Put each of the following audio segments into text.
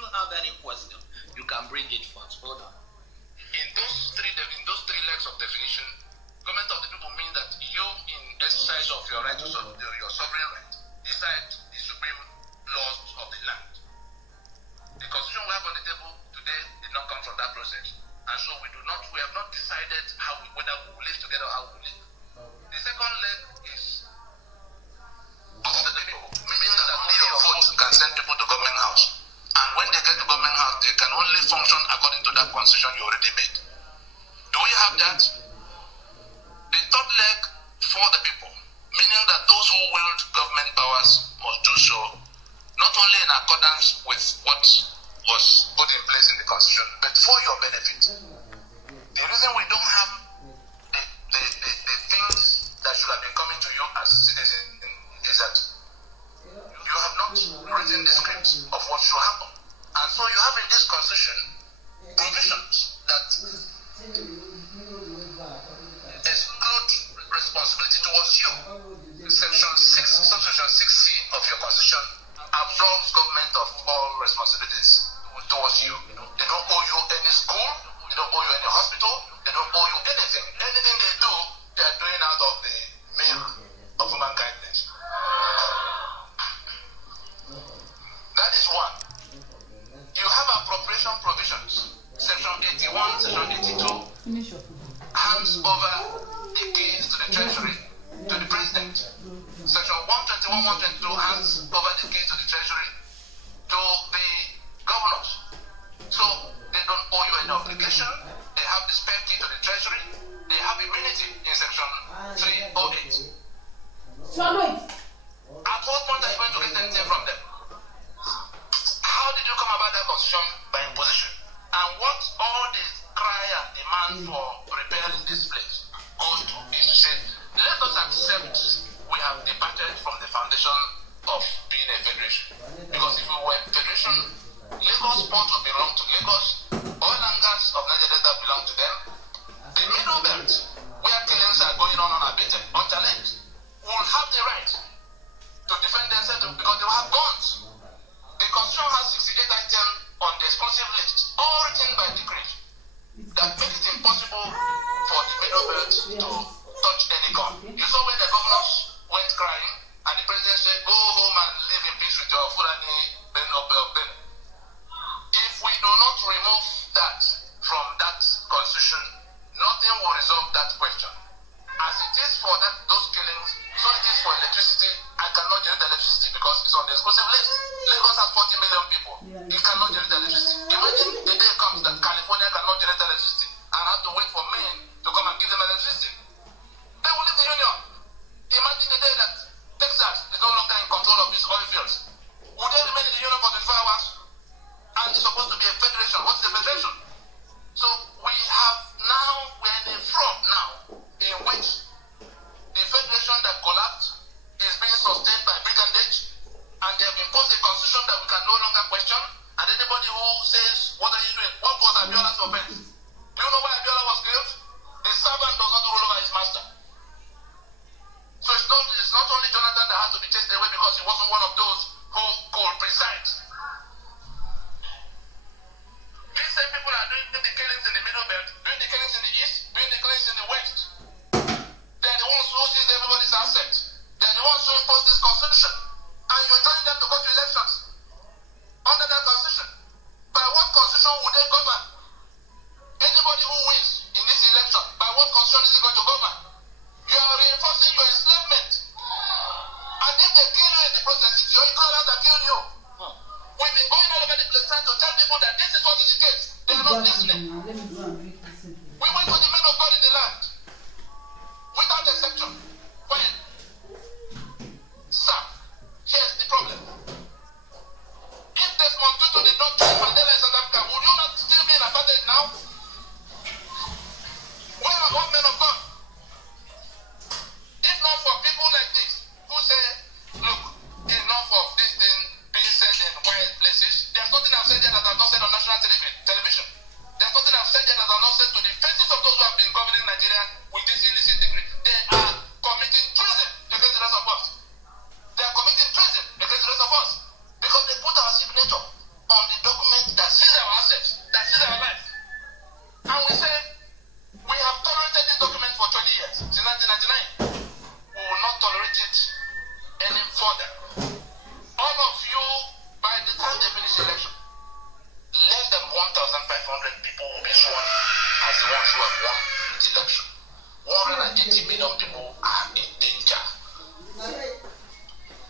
you have any question, you can bring it first. Hold on. In those three legs of definition, government of the people mean that you, in exercise of your right, your sovereign right, decide the supreme laws of the land. The constitution we have on the table today did not come from that process, and so we have not decided whether we will live together or how we will live. The second leg is of the people, meaning that only your vote can send people to government house. And when they get to government house, they can only function according to that constitution you already made. Do we have that? The third leg for the people, meaning that those who wield government powers must do so, not only in accordance with what was put in place in the constitution, but for your benefit. The reason we don't have the things that should have been coming to you as citizens is that you have not written the script of what should happen. And so you have in this constitution provisions that exclude responsibility towards you. Section 6, subsection 6C of your constitution absolves government of all responsibilities towards you. They don't owe you any school, they don't owe you any hospital, they don't owe you anything. Anything they do, they are doing out of the milk of human kindness. That is one. You have appropriation provisions. Section 81, section 82 hands over the keys to the treasury to the president. Section 121, 122 hands over the keys to the treasury to the governors. So they don't owe you any obligation. They have the spare key to the treasury. They have immunity in section 308. At what point are you going to get anything from them? How did you come about that constitution? By imposition. And what all this cry and demand for repairing this place goes to is to say, let us accept we have departed from the foundation of being a federation. Because if we were a federation, Lagos Port will belong to Lagos, oil and gas of Niger Delta belong to them. The middle belt, where killings are going on unabated, unchallenged, will have the right to defend themselves because they will have guns. The constitution has 68 items on the exclusive list, all written by decree, that makes it impossible for the middle belt to touch any gun. You saw when the governors went crying, and the president said, go home and live in peace with your Fulani Ben. If we do not remove that from that constitution, nothing will resolve that question. As it is for those killings, so it is for electricity. I cannot generate electricity because it's on the exclusive list. Lagos has 40 million people. It cannot generate electricity. Imagine the day comes that California cannot generate electricity and have to wait for men to come and give them electricity. They will leave the union. Imagine the day that Texas is no longer in control of its oil fields. Would they remain in the union for 24 hours? And it's supposed to be a federation. What's the federation? So we're in a front now in which the federation that collapsed is being sustained by brigandage, and they have imposed a constitution that we can no longer question. And anybody who says, what are you doing? What was Abiola's offense? Do you know why Abiola was killed? The servant does not rule over his master. So it's not only Jonathan that has to be chased away because he wasn't one of those who could preside. These same people are doing the killings in the middle belt, doing the killings in the east, doing the killings in the west. They're the ones who seize everybody's assets. They're the ones who impose this constitution. And you're telling them to go to elections under that constitution. By what constitution would they govern? Anybody who wins in this election, by what constitution is he going to govern? You are reinforcing your enslavement. And if they kill you in the process, it's your ignorance that kill you. We've been going all over the place trying to tell people that this is what is the case. They are not listening. We went for the men of God in the land. Without exception. When? Sir, here's the problem. If Desmond Tutu did not join Mandela in South Africa, would you not still be in apartheid now? Where are all men of God? If not for people like this, who say, look, enough of this thing being said in quiet places. There's nothing I've said there that I've not said on national television. There's nothing I've said there that I've not said to the faces of those who have been governing Nigeria with this illicit degree. They are they finish the election, less than 1,500 people will be sworn as the ones who have won the election. 180 million people are in danger.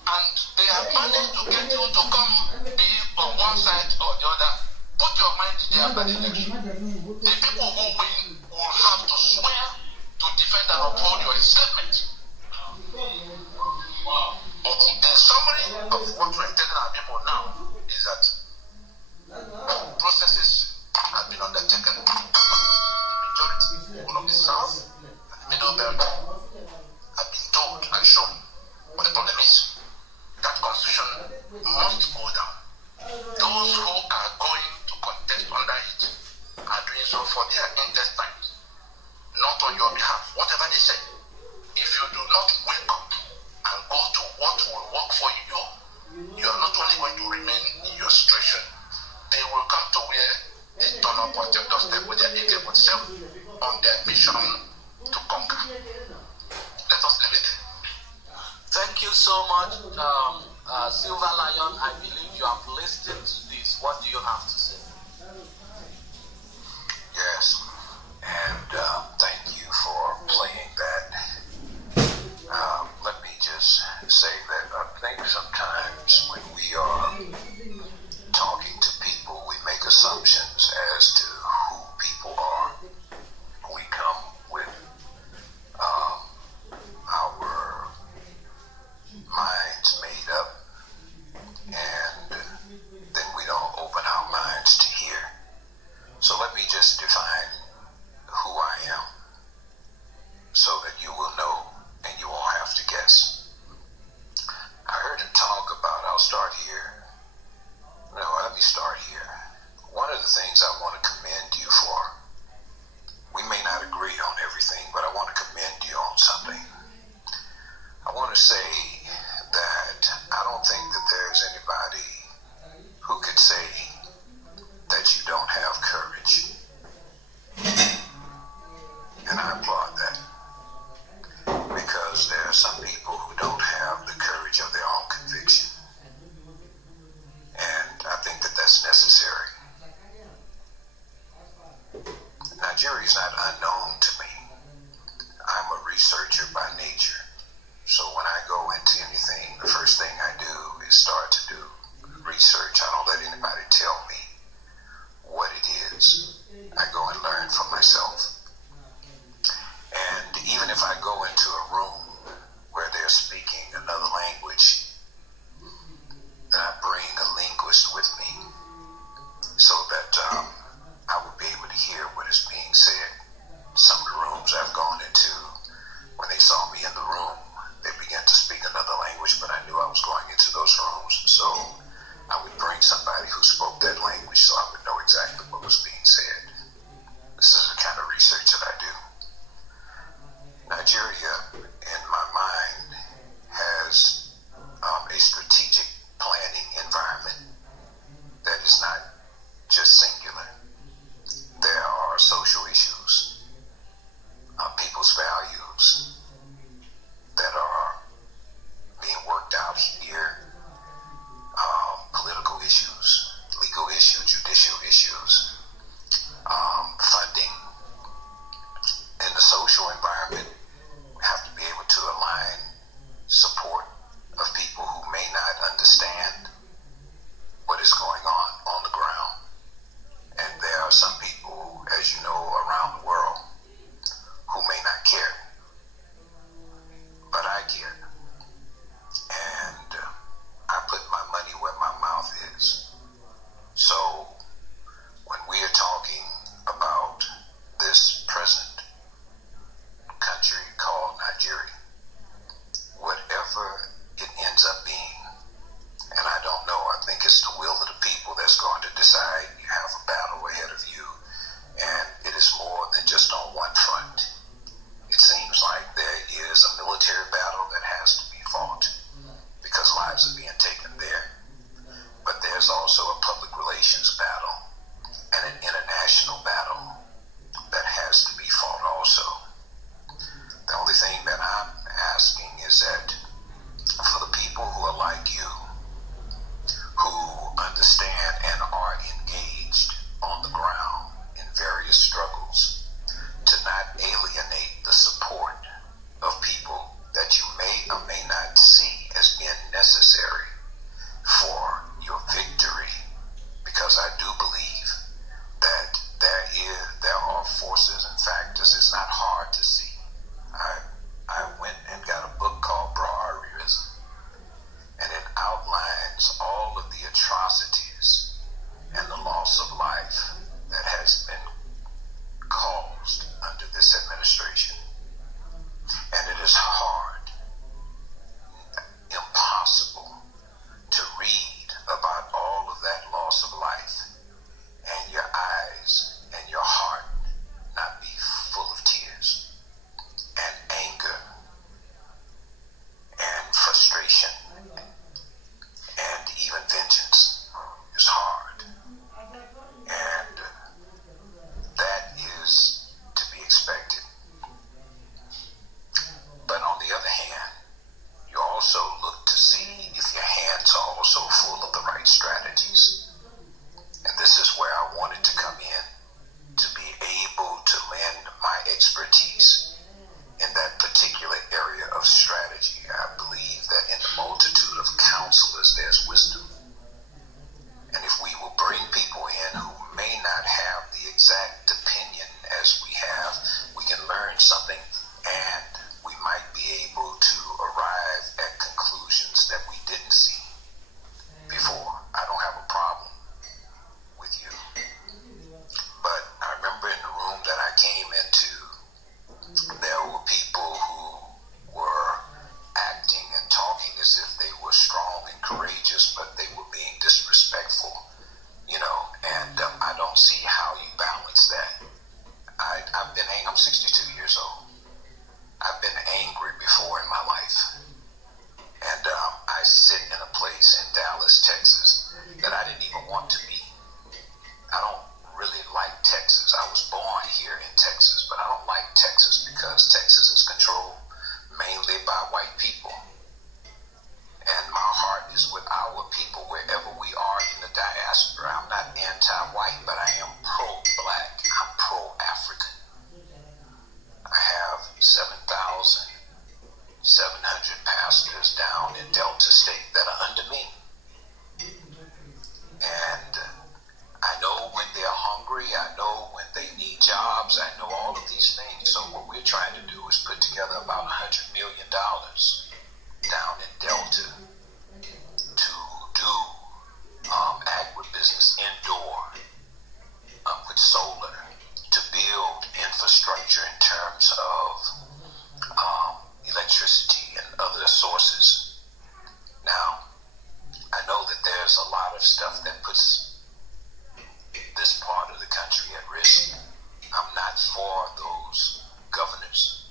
And they have managed to get you to come be on one side or the other. Put your mind there about the election. The people who win will have to swear to defend and uphold your enslavement. But the summary of what we're telling our people now is that processes have been undertaken. The majority, all of the South, and the Middle Belt have been told and shown. But the problem is that constitution must go down. Those who are going to contest under it are doing so for their intestines, not on your behalf, whatever they say. If you do not wake up and go to what will work for you, you are not only going to remain in your situation, they will come to where they turn up on their doorstep with their AK-47 on their mission to conquer. Let us leave it there. Thank you so much, Silver Lion. I believe you have listened to this. What do you have to say? Yes, and thank you for playing that. Let me just say that I think sometimes when we are talking to people, we make assumptions as to who people are. We come with our minds made up, and then we don't open our minds to hear. So let me just define who I am so that you will know and you won't have to guess. I heard him talk about, I'll start here. No, let me start here. One of the things I want to commend you for, we may not agree on everything, but I want to commend you on something. I want to say that I don't think that there's anybody who could say that you don't have courage. And I applaud that. Because there are some people who don't have the courage of their own conviction. And I think that that's necessary. Nigeria is not unknown to me. I'm a researcher by nature. So when I go into anything, the first thing I do is start to do research. I don't let anybody tell me what it is. I go and learn for myself. And even if I go into a room where they're speaking another language, then I bring a linguist with me so that I will be able to hear what is being said. Some of the rooms I've gone into, when they saw me in the room, they began to speak another language, but I knew I was going into those rooms. So I would bring somebody who spoke that language so I would know exactly what was being said. This is the kind of research that I do. Nigeria, in my mind, has a strategic planning environment that is not just singular. There are social issues, people's values that are being worked out here, political issues, legal issues, judicial issues, funding. In the social environment, we have to be able to align support of people who may not understand what is going on the ground. And there are some people, as you know, around the world who may not care. But I care. And I put my money where my mouth is. So when we are talking about this present country called Nigeria, whatever it ends up being, and I don't know, I think it's the will of the people that's going to decide. You have a battle ahead of you, and it is more than just on one front. It seems like there is a military battle that has to be fought because lives are being taken there. But there's also a public relations battle and an international battle that has to be fought also. The only thing that I'm asking is that for the people who are like you, who understand atrocities and the loss of life that has been caused under this administration. And it is hard, impossible to read about all of that loss of life and your eyes and your heart not be full of tears and anger and frustration and even vengeance. Is hard. And that is to be expected. But on the other hand, you also look to see if your hands are also full of the right strategies. And this is where I wanted to come in, to be able to lend my expertise in that particular area of strategy. I believe that in the multitude of counselors, there's wisdom. And if we will bring people in who may not have the exact opinion as we have, we can learn something, and we might be able to arrive at conclusions that we didn't see before. I don't have a problem with you. But I remember in the room that I came into, there were people who were acting and talking as if they were strong and courageous, but they were being disrespectful, and I don't see how you balance that. I'm 62 years old. I've been angry before in my life. And I sit in a place in Dallas, Texas, that I didn't even want to be. I don't really like Texas. I was born here in Texas, but I don't like Texas because Texas is controlled mainly by white people. And my heart is with our people wherever we are in the diaspora. I'm not anti-white, but I am pro-black. I'm pro-African. I have 7,700 pastors down in Delta State that are under me. And I know when they're hungry. I know when they need jobs. I know all of these things. So what we're trying to do is put together about $100 million down in Delta to do agribusiness indoor with solar, to build infrastructure in terms of electricity and other sources. Now, I know that there's a lot of stuff that puts this part of the country at risk. I'm not for those governors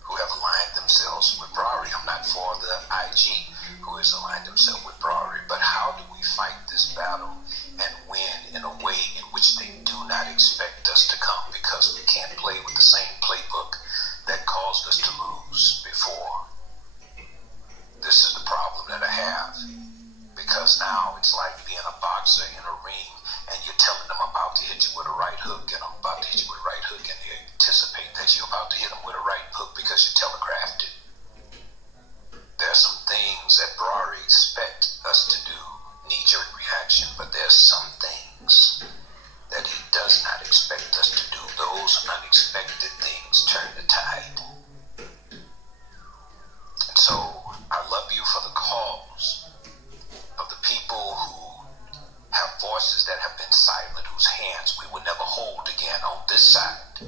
who have aligned themselves with Broward. I'm not for the IG who has aligned themselves with Broward. But how do we fight this battle and win in a way in which they do not expect us to come? Because we can't play with the same playbook that caused us to lose before. This is the problem that I have. Because now it's like being a boxer in a ring and you're telling them I'm about to hit you with a right hook and I'm about to hit you with a right hook, and they anticipate that you're about to hit them with a right hook because you telegraphed it. There are some things that Broward expect us to do, knee-jerk reaction, but there's some things that he does not expect us to do. Those unexpected things turn the tide. And so I love you for the cause of the people who have voices that have been silent, whose hands we will never hold again on this side.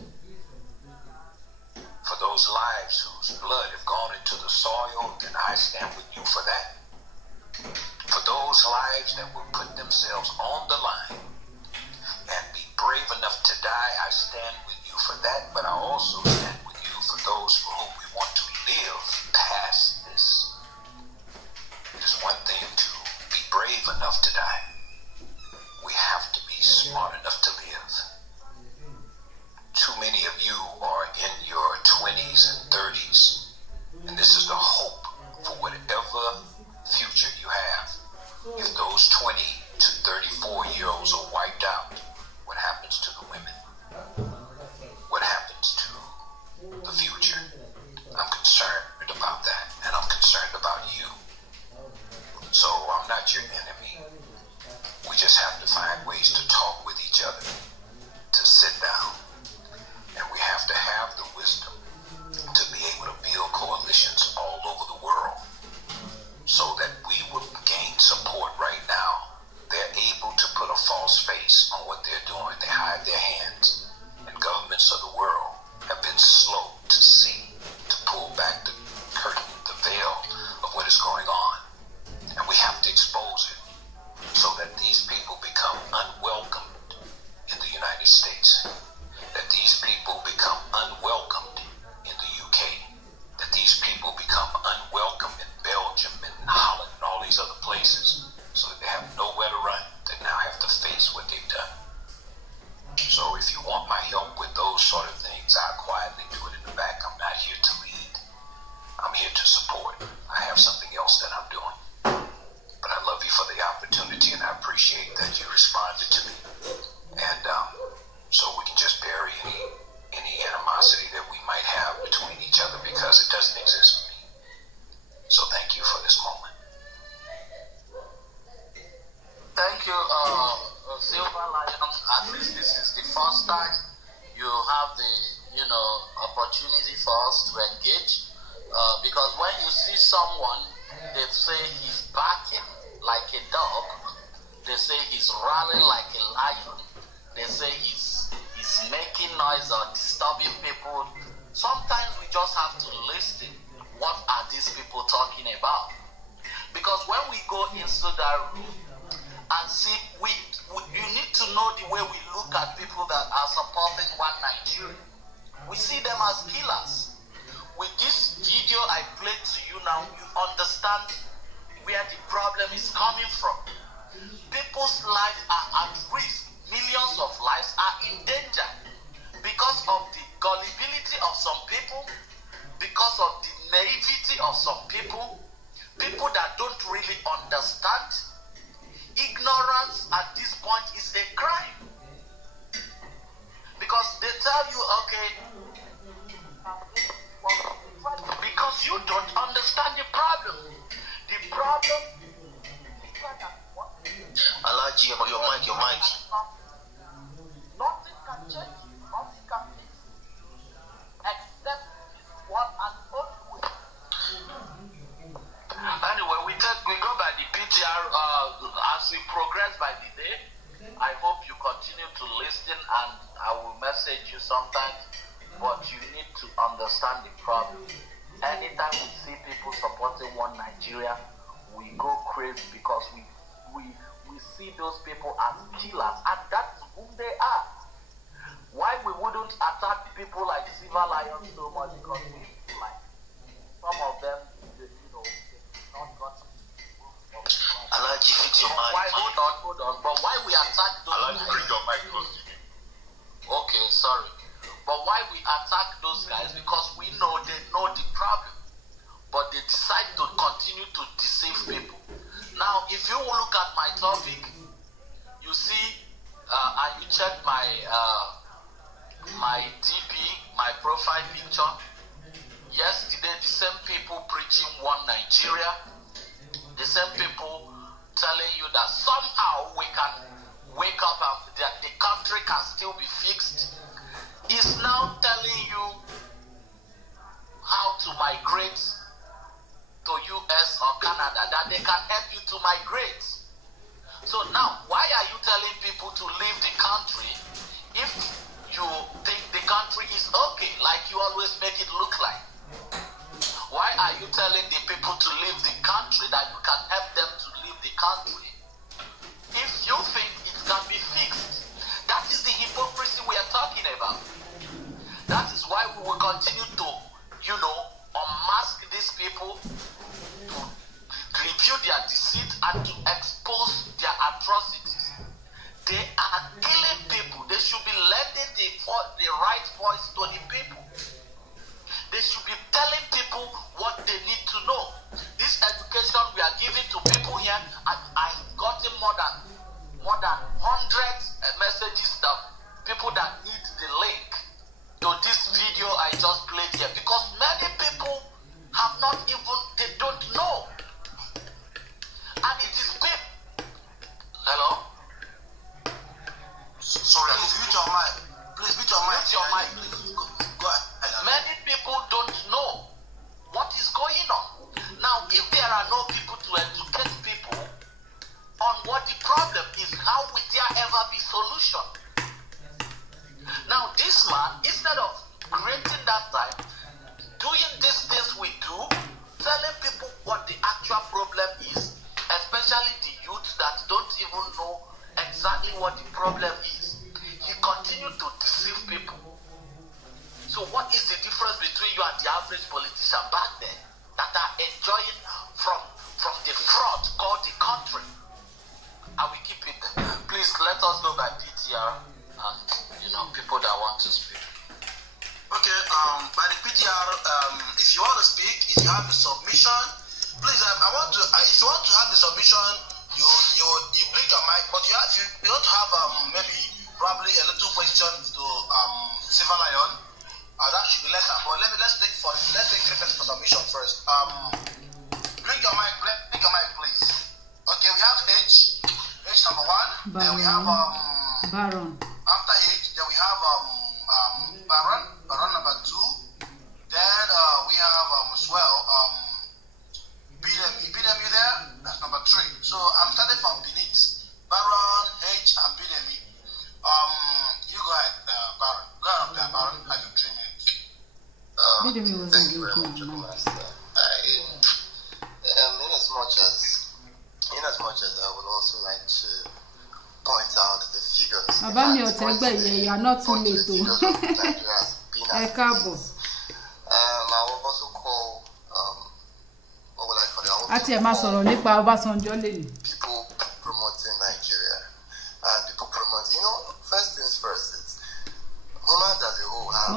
For those lives whose blood have gone into the soil, then I stand with you for that. For those lives that will put themselves on the line and be brave enough to die, I stand with you for that. But I also stand with you for those for whom we want to live past this. It is one thing to be brave enough to die. We have to be smart enough to live. Too many of you are in your 20s and 30s, and this is the hope for whatever future you have. If those 20 to 34-year-olds are wiped out, what happens to the women? What happens to the future? I'm concerned about that, and I'm concerned about you. So I'm not your enemy. We just have to find ways to talk with each other, to sit down, and we have to have the wisdom to be able to build places so that they have nowhere to run, they now have to face what they've done. So if you want my help with those sort of things, I'll quietly do it in the back. I'm not here to lead. I'm here to support. I have something else that I'm doing. But I love you for the opportunity, and I appreciate that you responded to me. And so we can just bury any animosity that we might have between each other, because it doesn't exist for me. So thank you for this moment. Thank you, Silver Lion. At least this is the first time you have the, opportunity for us to engage. Because when you see someone, they say he's barking like a dog. They say he's rallying like a lion. They say he's making noise or disturbing people. Sometimes we just have to listen. What are these people talking about? Because when we go into that room and see, you need to know the way we look at people that are supporting one Nigeria. We see them as killers. With this video I played to you now, you understand where the problem is coming from. People's lives are at risk. Millions of lives are in danger because of the gullibility of some people, because of the naivety of some people that don't really understand. Ignorance at this point is a crime. Because they tell you, okay, because you don't understand the problem. The problem Alaji, your mic. Nothing can change, nothing can fix, except one and only way. Anyway, we go by the PTR as we progress by the day. I hope you continue to listen, and I will message you sometimes, but you need to understand the problem. Anytime we see people supporting one Nigeria, we go crazy because we see those people as killers, and that's who they are. Why we wouldn't attack people like Silver Lion so much? Because we feel like some of them, they've not got. Alaji, fix your mic. Why? Hold on. But why we attack those Alaji, guys? bring your mic close to you. Okay, sorry. But why we attack those guys? Because we know they know the problem, but they decide to continue to deceive people. Now, if you look at my topic, you see, and you check my my DP, my profile picture. Yesterday, the same people preaching one Nigeria, the same people telling you that somehow we can wake up and that the country can still be fixed, is now telling you how to migrate to US or Canada, that they can help you to migrate. So now, why are you telling people to leave the country if you think the country is okay, like you always make it look like? Why are you telling the people to leave the country, that you can help them to leave the country, if you think it can be fixed? That is the hypocrisy we are talking about. That is why we will continue to, unmask these people, to review their deceit and to expose their atrocities. They are killing people. They should be lending the right voice to the people. They should be telling people what they need to know. This education we are giving to people here, I've gotten more than 100 messages that people that need the link to this video I just played here, because many people have not even, they don't know. And it is big. Hello? Sorry, please mute your mic. Please mute your mic. Mute your mic. Go ahead. Many people don't know what is going on. Now, if there are no people to educate people on what the problem is, how will there ever be solution? Now, this man, instead of creating that time, doing these things we do, telling people what the actual problem is, especially the youth that don't even know exactly what the problem is, he continued to deceive people. So what is the difference between you and the average politician back then that are enjoying from from the fraud called the country. And we keep it. Please let us know by PTR and people that want to speak. Okay, by the PTR, if you want to speak, if you have a submission, please, I want to. If you want to have the submission, you blink your mic, but you don't have maybe probably a little question to Silver Lion. That should be lesser. But let's take 3 minutes for submission first. Blink your mic, please. Okay, we have H number 1. Then we have Baron. After H, then we have Baron number 2. Then we have as well Bidemi there. That's number 3. So I'm starting from beneath. Baron, H, and Bidemi. You go ahead, Baron. Go ahead up there, Baron. I have 3 minutes. Thank you very much, Master. In as much as I would also like to point out the figures. You are not too late. I will also call what would I call it? People promoting Nigeria and people promoting. First things first. It's humans as a whole have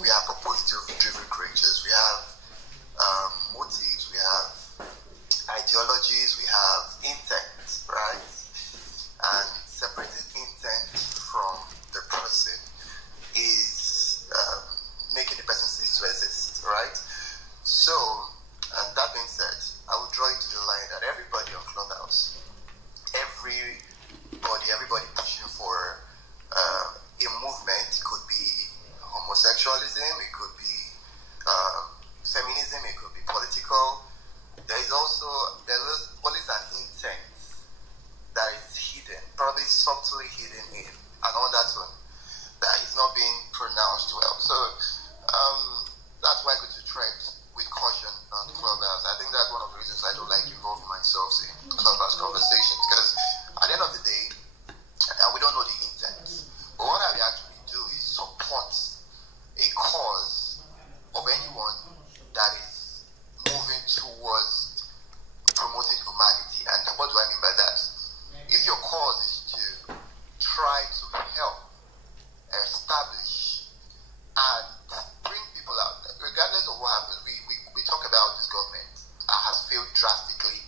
we are purpose-driven creatures. We have motives. We have ideologies. We have intent, right? And separating intent from the person is making the person cease to exist, right? So, and that being said, I will draw you to the line that everybody on Clubhouse, everybody pushing for a movement. It could be homosexualism, it could be feminism, it could be political. There's always an intent that is hidden, probably subtly hidden in an undertone that is not being pronounced well. So that's why I go to tread with caution on Clubhouse. I think that's one of the reasons I don't like involving myself in Clubhouse conversations, because at the end of the day, we don't know the intent. But what I actually do is support a cause of anyone that is moving towards promoting humanity. And what do I mean by that? If your cause is to try to help establish and bring people out, regardless of what happens, we talk about this government has failed drastically,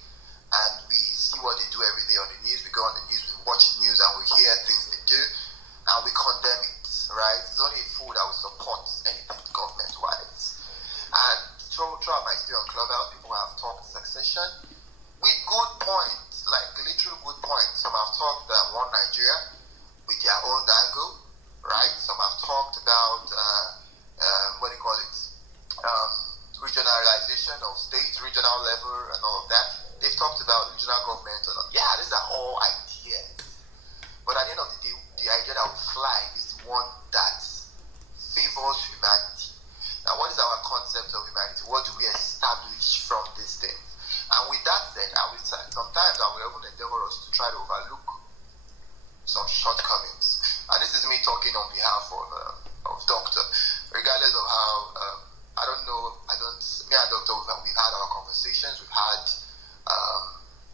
and we see what they do every day on the news. We go on the news, we watch news, and we hear things they do, and we condemn it, right? It's only a fool that will support anything government-wise. And throughout my stay on Clubhouse, people have talked succession with good points, like literal good points. Some have talked about one Nigeria with their own angle, right? Some have talked about regionalization of states, regional level, and all of that. They've talked about regional government. Yeah, these are all ideas. But at the end of the day, the idea that will fly is the one that favors humanity. Now, what is our concept of humanity? What do we establish from this thing? And with that said, sometimes I will even endeavor us to try to overlook some shortcomings. And this is me talking on behalf of Doctor. Regardless of how, me and Doctor, we've had our conversations,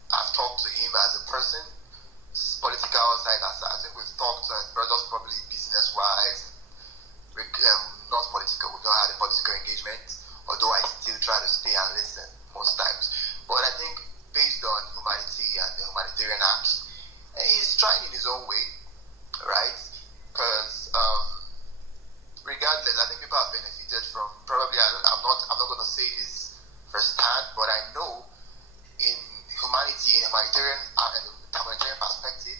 I've talked to him as a person, political side, I think we've talked to brothers probably business-wise, not political, we've not had a political engagement, although I still try to stay and listen most times. But I think based on humanity and the humanitarian acts, he's trying in his own way, right? Because regardless, I think people have benefited from probably. I'm not going to say this firsthand, but I know in humanity, in humanitarian perspective,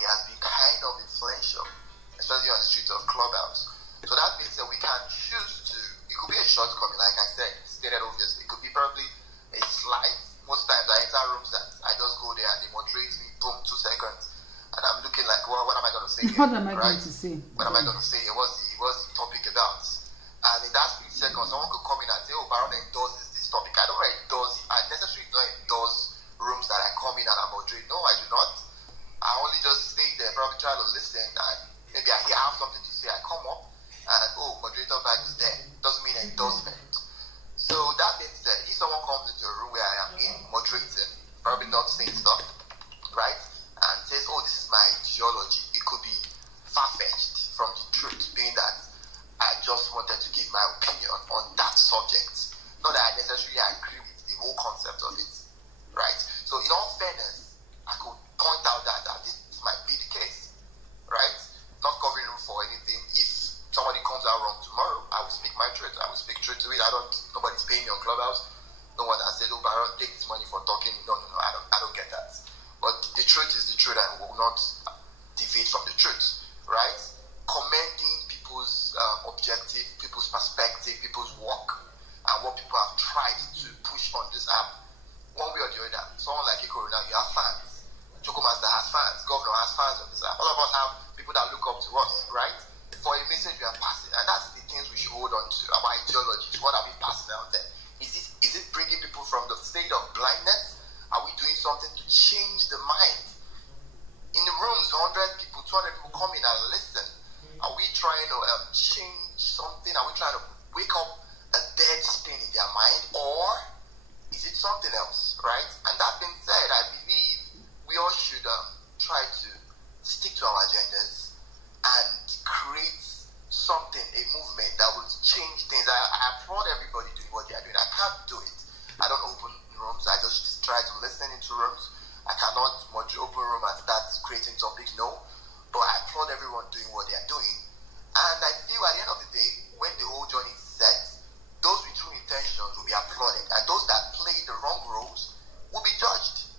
he has been kind of influential, especially on the streets of Clubhouse. So that means that we can choose to. It could be a shortcoming, like I said, stated obviously. It could be probably a slight. Most times I enter rooms that I just go there and they moderate me, boom, 2 seconds, and I'm looking like, well, what am I going to say? What am I going to say? What am I going to say? What's the topic about? And in that split second, someone could come in and say, oh, Baron endorses this topic. I don't endorse it. I necessarily don't endorse rooms that I come in and I moderate. No, I do not. I only just stay there, probably try to listen, and maybe I have something to say. I come up and, oh, moderator badge is there. Doesn't mean endorsement. So that means that if someone comes into a room where I that look up to us, right? For a message we are passing, and that's the things we should hold on to about ideologies. What are we passing out there? Is it bringing people from the state of blindness? Are we doing something to change the mind? In the rooms, 100 people, 200 people come in and listen. Are we trying to change something? Are we trying to wake up a dead stain in their mind, or is it something else, right? And that being said, I believe we all should try to stick to our agendas and create something, a movement that will change things. I applaud everybody doing what they are doing. I can't do it. I don't open rooms. I just try to listen into rooms. I cannot much open room and start creating topics, no. But I applaud everyone doing what they are doing. And I feel at the end of the day, when the whole journey is set, those with true intentions will be applauded. And those that play the wrong roles will be judged.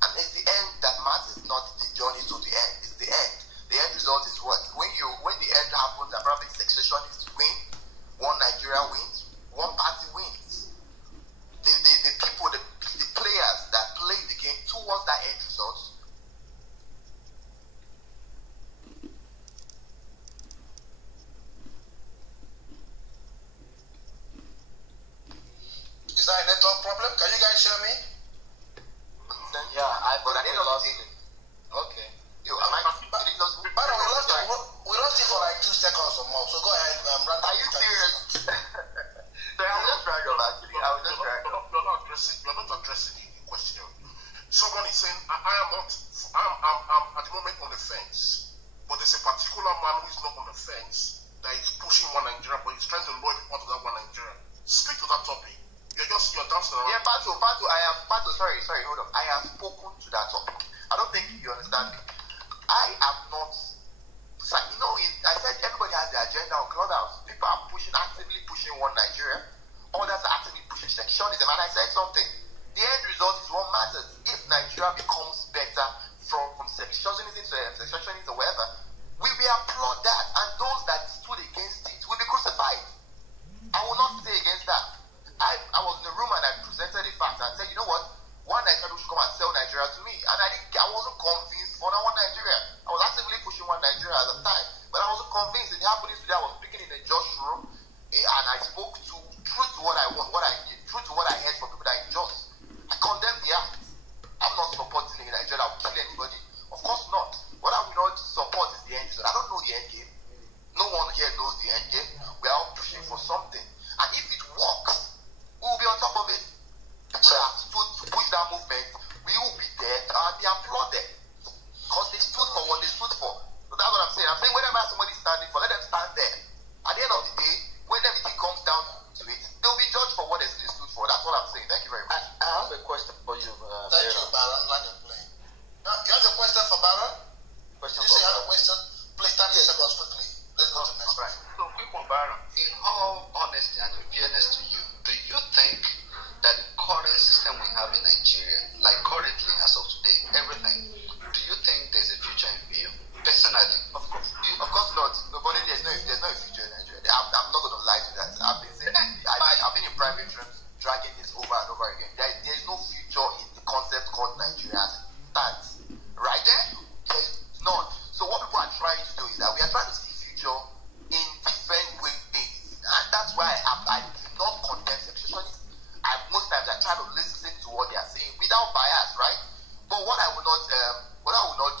And it's the end that matters, not the journey to the end. It's the end. The end result is what? When the end happens and probably secessionists win, one Nigeria wins, one party wins. The people, the players that play the game towards that end result. Is that a network problem? Can you guys hear me? Yeah, but I didn't lost it. Okay. Yo, am I? We lost it for like 2 seconds or more. So go ahead. Are you serious? So I was just trying to actually. You're not addressing the question. Someone is saying, I'm at the moment on the fence, but there's a particular man who is not on the fence that is pushing one Nigeria, but he's trying to lure people onto that one Nigeria. Speak to that topic. You're dancing around. Yeah, Pato, sorry, hold on. I have spoken to that topic. I don't think you understand me. I am not, I said everybody has their agenda on Clubhouse. People are actively pushing one Nigeria. Others are actively pushing sectionism. And I said something. The end result is what matters. If Nigeria becomes better from sectionism to whatever, we will applaud that. And those that stood against it will be crucified. I will not stay against that. I was in the room and I presented the fact and said, you know what? One Nigeria should come and sell Nigeria to me. And I wasn't convinced for that one Nigeria. I was actively pushing one Nigeria at the time. But I wasn't convinced. It happened today. I was speaking in a Josh room and I spoke true to what I want, what I need, true to what I heard from people that I just. I condemned the act. I'm not supporting a Nigeria that will kill anybody. Of course not. What I will not support is the end result. I don't know the end game. No one here knows the end game. We are all pushing for something. And if it works, we will be on top of it. People that stood to push that movement, we will be there and be applauded. Because they stood for what they stood for. So that's what I'm saying. I'm saying whenever somebody's standing for, let them stand there. At the end of the day, when everything comes down to it, they'll be judged for what they stood for. That's what I'm saying. Thank you very much. I have a question for you. Thank you, Baron. Land your plane. You have a question for Baron? You say you have a question? Please 30 seconds quickly. Let's go to the next one. So quick one, Baron. In all honesty and fairness to you, do you think that the current system we have in Nigeria, like currently as of today, everything, do you think there's a future in view? Personally, of course not. Nobody, there's no future in Nigeria. I'm not going to lie to that. I've been saying, I've been in private rooms dragging this over and over again. There's no future in the concept called Nigeria as it stands. Right there, there's none. So what people are trying to do is that we are trying to see future in different ways, and that's why I do not condemn secessionists. Most times I try to listen to what they are saying without bias, right? But what I will not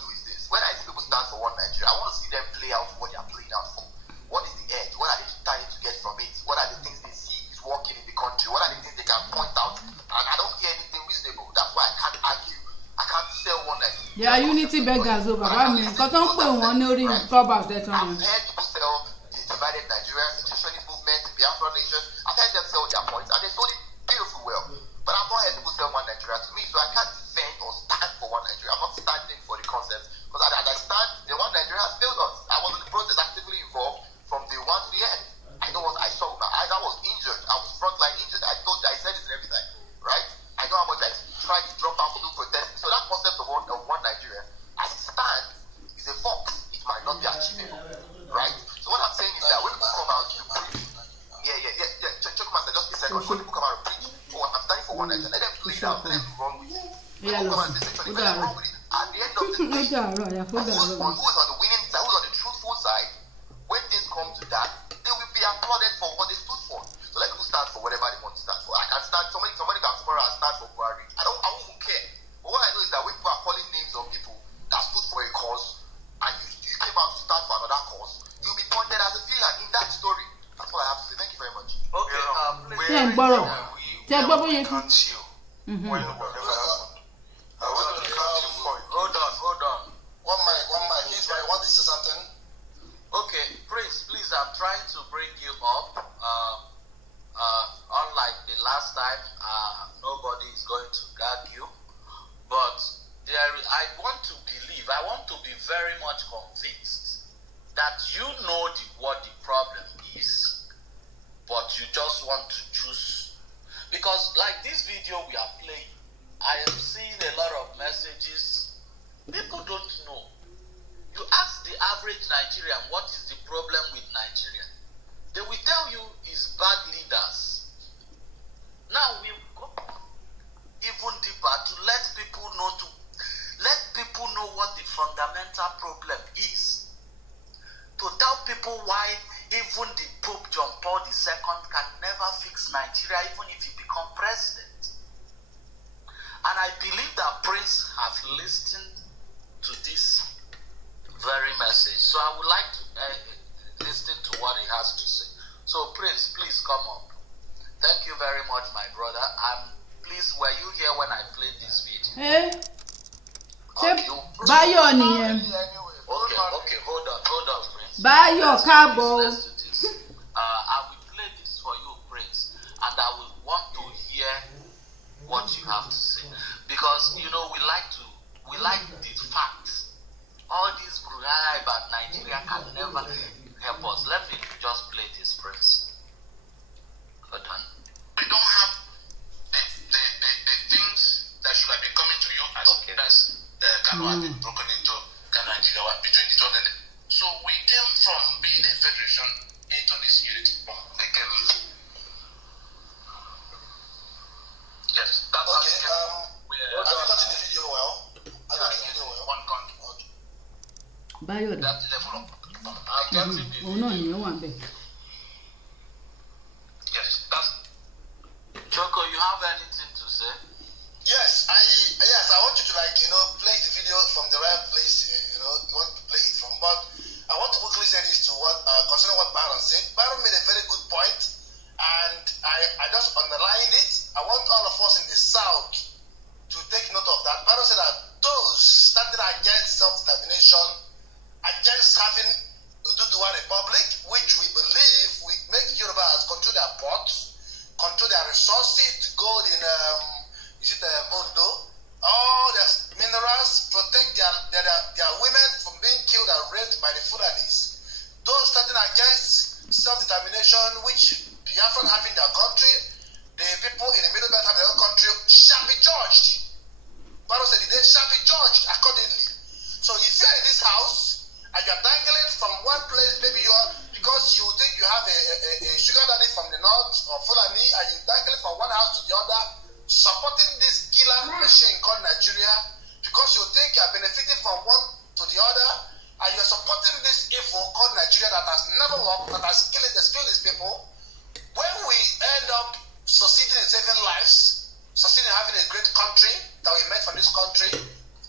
do is this. When I see people stand for one Nigeria, I want to see them play out what they are playing out for. What is the edge? What are they trying to get from it? What are the things they see is working in the country? What are the things they can point out? And I don't hear anything reasonable. That's why I can't argue. I can't sell one Nigeria. Yeah, unity beggars over. I mean, because don't put one near clubhouse that I've heard people sell the divided Nigeria, secessionist movement, the Biafra nation. I've heard them sell their points, and they sold it beautiful well. But I've not heard people sell one Nigeria to me, so I can't defend or stand for one Nigeria. I'm not standing for the concept, because as I stand, the one Nigeria has failed us. I was in the process actively involved from day one to the end. I know what I saw. I was injured. I was frontline injured. I said it and everything, right? I know how much I tried to drop out to do protest. So that concept of one Nigeria, as it stands, is a fox. It might not be achievable, right? So what I'm saying is that when people come out to preach, check myself just a second. When people come out to preach, I'm standing for one Nigeria, let them play it out, let them run with it. When people come out to say, let them run with it. At the end of the day, who's on the winning side, who's on the true gbọ́rọ̀. Tẹ́ gbọ́ bóyá. When whatever happened. I want to count you for it. Hold on. One mic. He's right. Want to say something? Okay, Prince, please, I'm trying to bring you up. Unlike the last time, nobody is going to gag you. But I want to be very much convinced that you know what the problem is, but you just want to choose. Because like this video we are playing, I am seeing a lot of messages. People don't know. You ask the average Nigerian what is the problem with Nigeria, they will tell you it's bad leaders. Now we go even deeper to let people know what the fundamental problem is. To tell people why even the Pope John Paul II can never fix Nigeria even if he become president. And I believe that Prince has listened to this very message. So I would like to listen to what he has to say. So Prince, please come up. Thank you very much, my brother. Please, were you here when I played this video? Hey. Bayo nìyẹn. Okay, hold on, Prince. Bayo káàbọ̀. I will play this for you, Prince, and I will want to hear what you have to say, because we like the facts. All this grudge about Nigeria can never help us. Let me just play this, Prince. Hold on. We don't have the things that should have been coming to you as Kano had been broken into Nigeria between the two of them. So we came from being a federation into this unity. They came. Yes, that's okay. How Have you gotten the video well? One country. Okay. Bayo da. That's the level of. Òun náà ni ó wà ńbẹ̀. Yes, that's. Choco, you have anything to say? Yes, I want you to play the video from the right place. You want to play it from. But I want to quickly say this to concerning what Byron said. Byron made a very good point, and I just underlined it. I want all of us in the South to take note of that. Byron said that those standing against self-determination, against having Duduwa Republic, which we believe we make Yoruba as control their ports, control their resources, gold in Ondo, all their minerals, protect their women from being killed and raped by the Fulanis. Those standing against self-determination, which Biafran have in their country, the people in the Middle Belt of their own country shall be judged. Bible said they shall be judged accordingly. So if you're in this house and you're dangling from one place, maybe because you think you have a sugar daddy from the north or Fulani, and you dangle from one house to the other, supporting this killer machine called Nigeria, because you think you're benefiting from one to the other, and you're supporting this evil called Nigeria that has never worked, that has killed its people. When we end up succeeding in saving lives, succeeding in having a great country that we made from this country,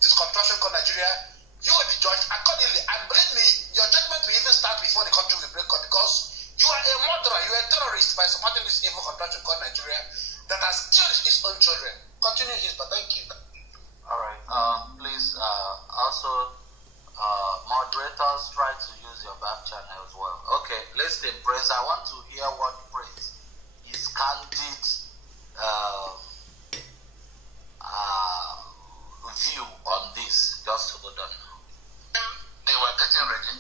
this contraption called Nigeria, you will be judged accordingly. And believe me, your judgment will even start before the country will break up, because you are a murderer, you are a terrorist by supporting this evil contraption called Nigeria that has killed its own children. Continue, but thank you. All right. Please, also, moderators, try to use your back channel as well. Okay, listen, Prince, I want to hear what Prince is candid view on this. Just hold on. They were getting ready.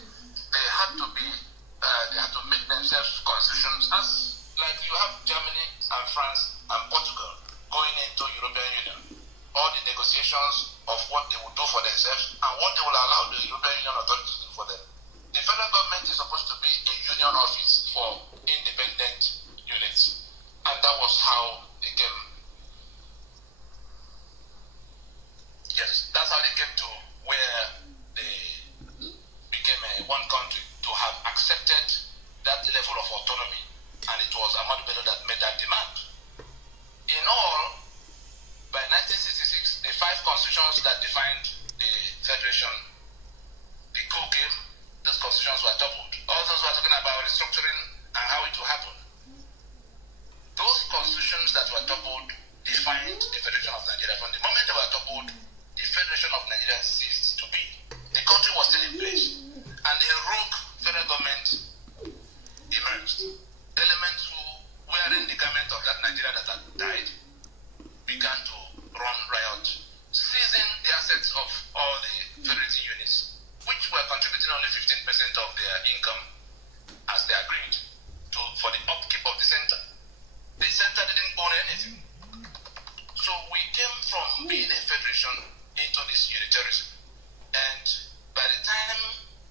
They had to make themselves constitutions, as like you have Germany and France and Portugal going into European Union. All the negotiations of what they will do for themselves and what they will allow the European Union authorities to do for them. The federal government is supposed to be a union office for independent units, and that was how they came. Yes, that's how they came to where they became one country, to have accepted that level of autonomy, and it was Ahmadu Bello that made that demand. In all, by 1966, the 5 constitutions that defined the federation, the coup came, those constitutions were toppled. All those were talking about restructuring and how it will happen. those constitutions that were toppled defined the Federation of Nigeria. From the moment they were toppled, the Federation of Nigeria ceased to be. The country was still in place, and a rogue federal government emerged. Elements who, wearing the garment of that Nigeria that had died, began to run riot, seizing the assets of all the federating units, which were contributing only 15% of their income as they agreed for the upkeep of the center. The center didn't own anything. So we came from being a federation into this unitarism. And by the time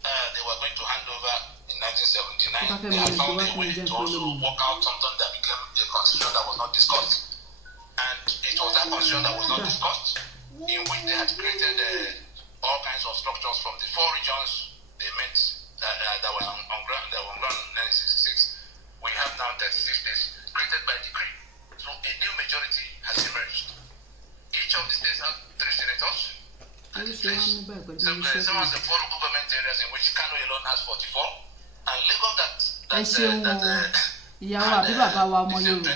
they were going to hand over in 1979, they had found a way to also work out something that became a constitution that was not discussed. And it was that constitution that was not discussed, in which they had created all kinds of structures from the 4 regions they met that were on ground in 1966. We have now 36 states created by decree. So a new majority has emerged. Each of the states have 3 senators. And some of the 4 local government areas in which Kano alone has 44. And Lagos that had the same 20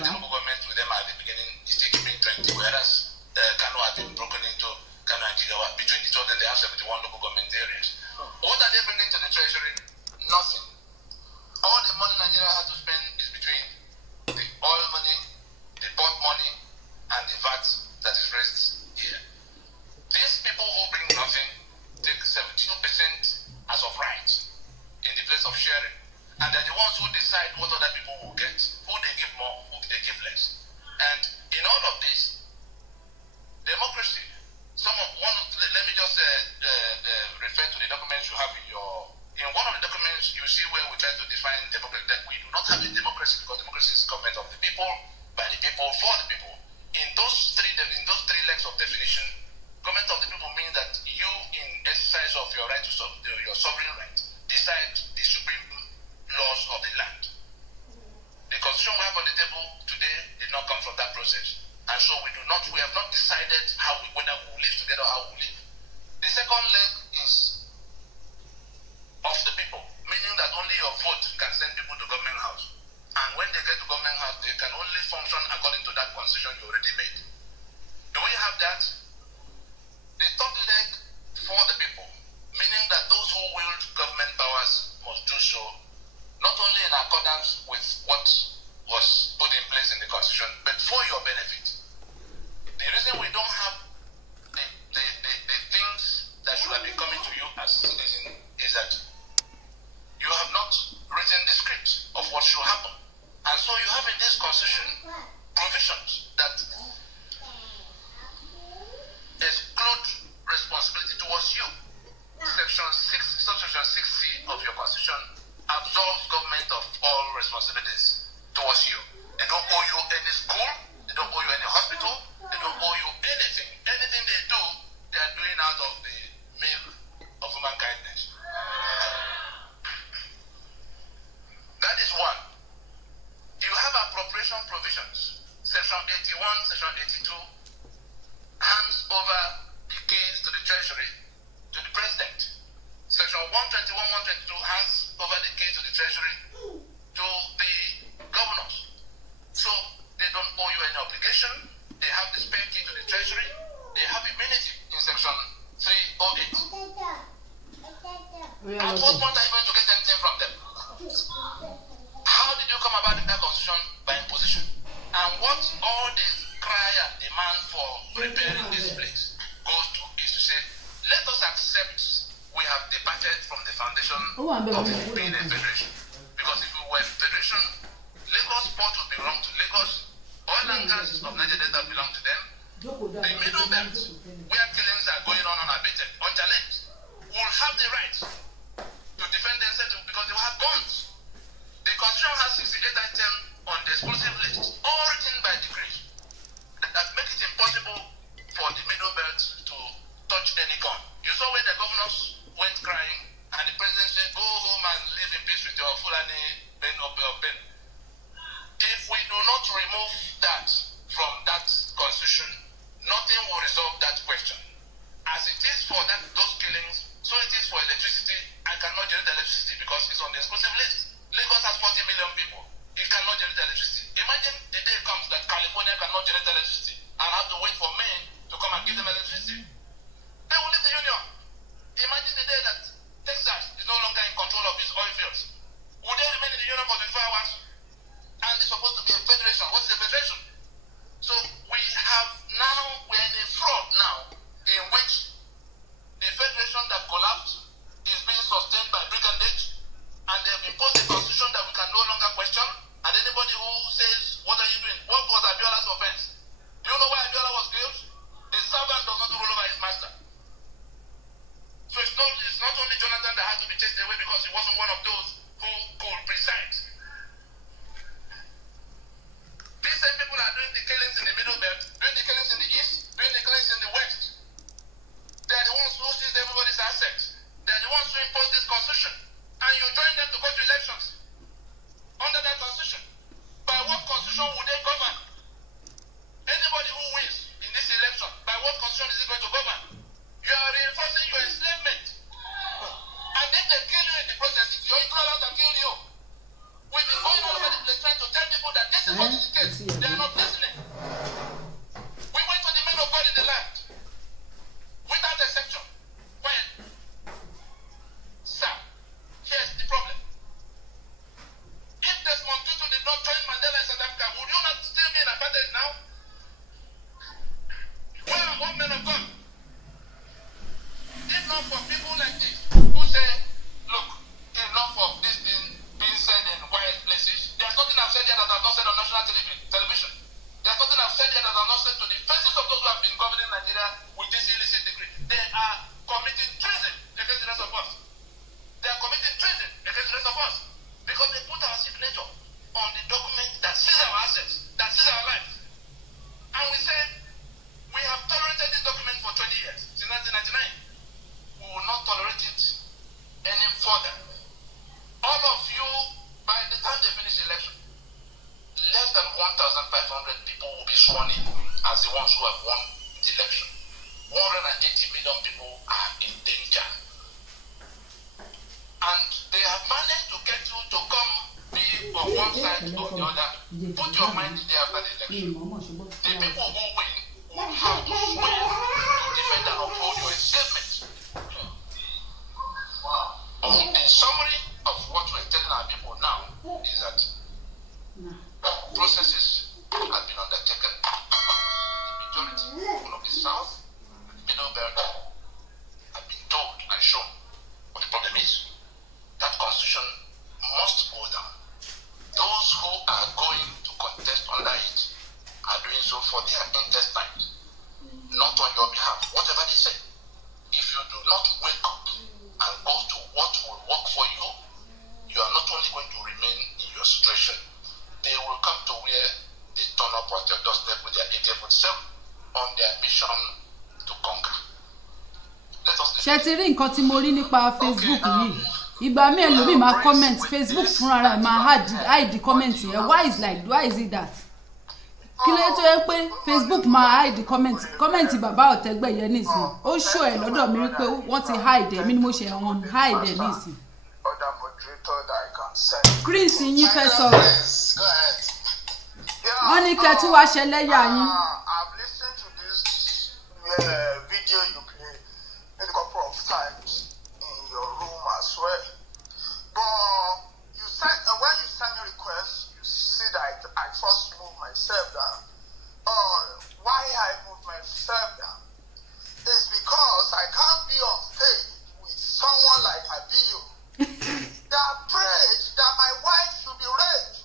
local governments with them at the beginning is still keeping 20, whereas Kano had been broken into Kano and Jigawa. Between the two of them, they have 71 local government areas. What are they bringing to the treasury? Nothing. All the money Nigeria has to spend is between the oil money, the port money, and the VAT that is raised here. These people who bring nothing take 72% as of right in the place of sharing. And they're the ones who decide what other people will get, who they give more, who they give less. And in all of this, democracy, let me just refer to the documents you have in one of the documents you see where we try to define democracy, that we do not have a democracy because democracy is government of the people, by the people, for the people. In those three legs of definition, government of the people means that you, in exercise of your right to your sovereign right, decide the supreme laws of the land. The constitution we have on the table today did not come from that process. And so we have not decided whether we will live together or how we will live. The second leg is of the people, meaning that only your vote can send people to government house. And when they get to government house, they can only function according to that constitution you already made. Do we have that? The third leg for the people, meaning that those who wield government powers must do so, not only in accordance with what was put in place in the constitution, but for your benefit. The reason we don't have the things that should have been coming to you as citizens is that you have not written the script of what should happen. And so you have in this constitution provisions that exclude responsibility towards you. Subsection 6C of your constitution absolves government of all responsibilities towards you. They don't owe you any school, they don't owe you any hospital, they don't owe you anything. Anything they do, they are doing out of the milk of human kindness. That is one. You have appropriation provisions. Section 81, Section 82 hands over the keys to the treasury to the president. Section 121, 122 hands over the keys to the treasury to the governors. So they don't owe you any obligation. They have the spare key to the treasury. They have immunity in Section 308. At what point are you going to get anything from them? How did you come about that constitution? By imposition. And what all this cry and demand for repairing this place goes to is to say, let us accept we have departed from the foundation of being a federation. Because if we were a federation, Lagos port would belong to Lagos, oil and gas of Niger Delta belong to them. The middle belt, where killings are going on unabated, unchallenged, will have the right to defend themselves because they will have guns. The constitution has 68 items on the exclusive list, all written by decree, that make it impossible for the middle belt to touch any gun. You saw when the governors went crying, and the president said, go home and live in peace with your Fulani Ben of Ben. If we do not remove that from that constitution, nothing will resolve that question. As it is for those killings, so it is for electricity, become one of those who could preside. These same people are doing the killings in the middle belt, doing the killings in the east, doing the killings in the west. They are the ones who seize everybody's assets. They are the ones who impose this constitution. And you join them to go to elections under that constitution. By what constitution would they govern? Anybody who wins in this election, by what constitution is it going to govern? You are reinforcing your enslavement. And if they kill you in the process, it's your ignorance that kill you. We've been going all over the place trying to tell people that this is what is the case. They are not listening. We went to the men of God in the land, without exception. When? Sir, here's the problem. If Desmond Tutu did not join Mandela in South Africa, would you not still be in apartheid now? Where are all men of God? If not for people like this, who say, look, enough of this thing being said in wild places. There's nothing I've said here that I've not said on national television. There's nothing I've said here that I've not said to the faces of those who have been governing Nigeria with this illicit degree. They are committing treason against the rest of us. They are committing treason against the rest of us. Because they put our signature on the document that sees our assets, that sees our lives. And we say, we have tolerated this document for 20 years, since 1999. We will not tolerate it any further. All of you, by the time they finish the election, less than 1,500 people will be sworn in as the ones who have won the election. 180 million people are in danger. And they have managed to get you to come be on one side or the other. Put your mind there after the election. The people who win will have to swear to defend and uphold your enslavement. The summary of what we're telling our people now is that processes have been undertaken. The majority people of the South, the Middle Belt, have been told and shown what the problem is. That constitution must go down. Those who are going to contest under it are doing so for their intestines, not on your behalf, whatever they say. If you do not wake up and go to what will work for you, you are not only going to remain in your situation, they will come to where they turn up on their doorstep with their AK-47 on their mission to conquer. Let us ṣé ti rí nǹkan tí mo rí nípa Facebook yìí ìgbà mi ẹlòmíì máa comment Facebook fúnra rẹ̀ máa hide comment yẹn why is it that kí ló tó yẹ pé Facebook máa hide comment bàbá Ọ̀tẹ́gbẹ́ yẹn nísìn ó ṣó ẹ̀ lọ́dọ̀ mi wípé wọ́n ti hide ẹ̀ mi ni mo ṣe wọn hide ẹ̀ nísìn. Chris yín fẹ́ sọ̀rọ̀ wọ́n ní kẹ́tù wá ṣẹlẹ́yà yín. I've listened to this video you played a couple of times in your room as well. But you said when you send me requests, you see that I first move myself down. Why I move myself down is because I can't be on stage with someone like Abiyo that prayed that my wife should be raped.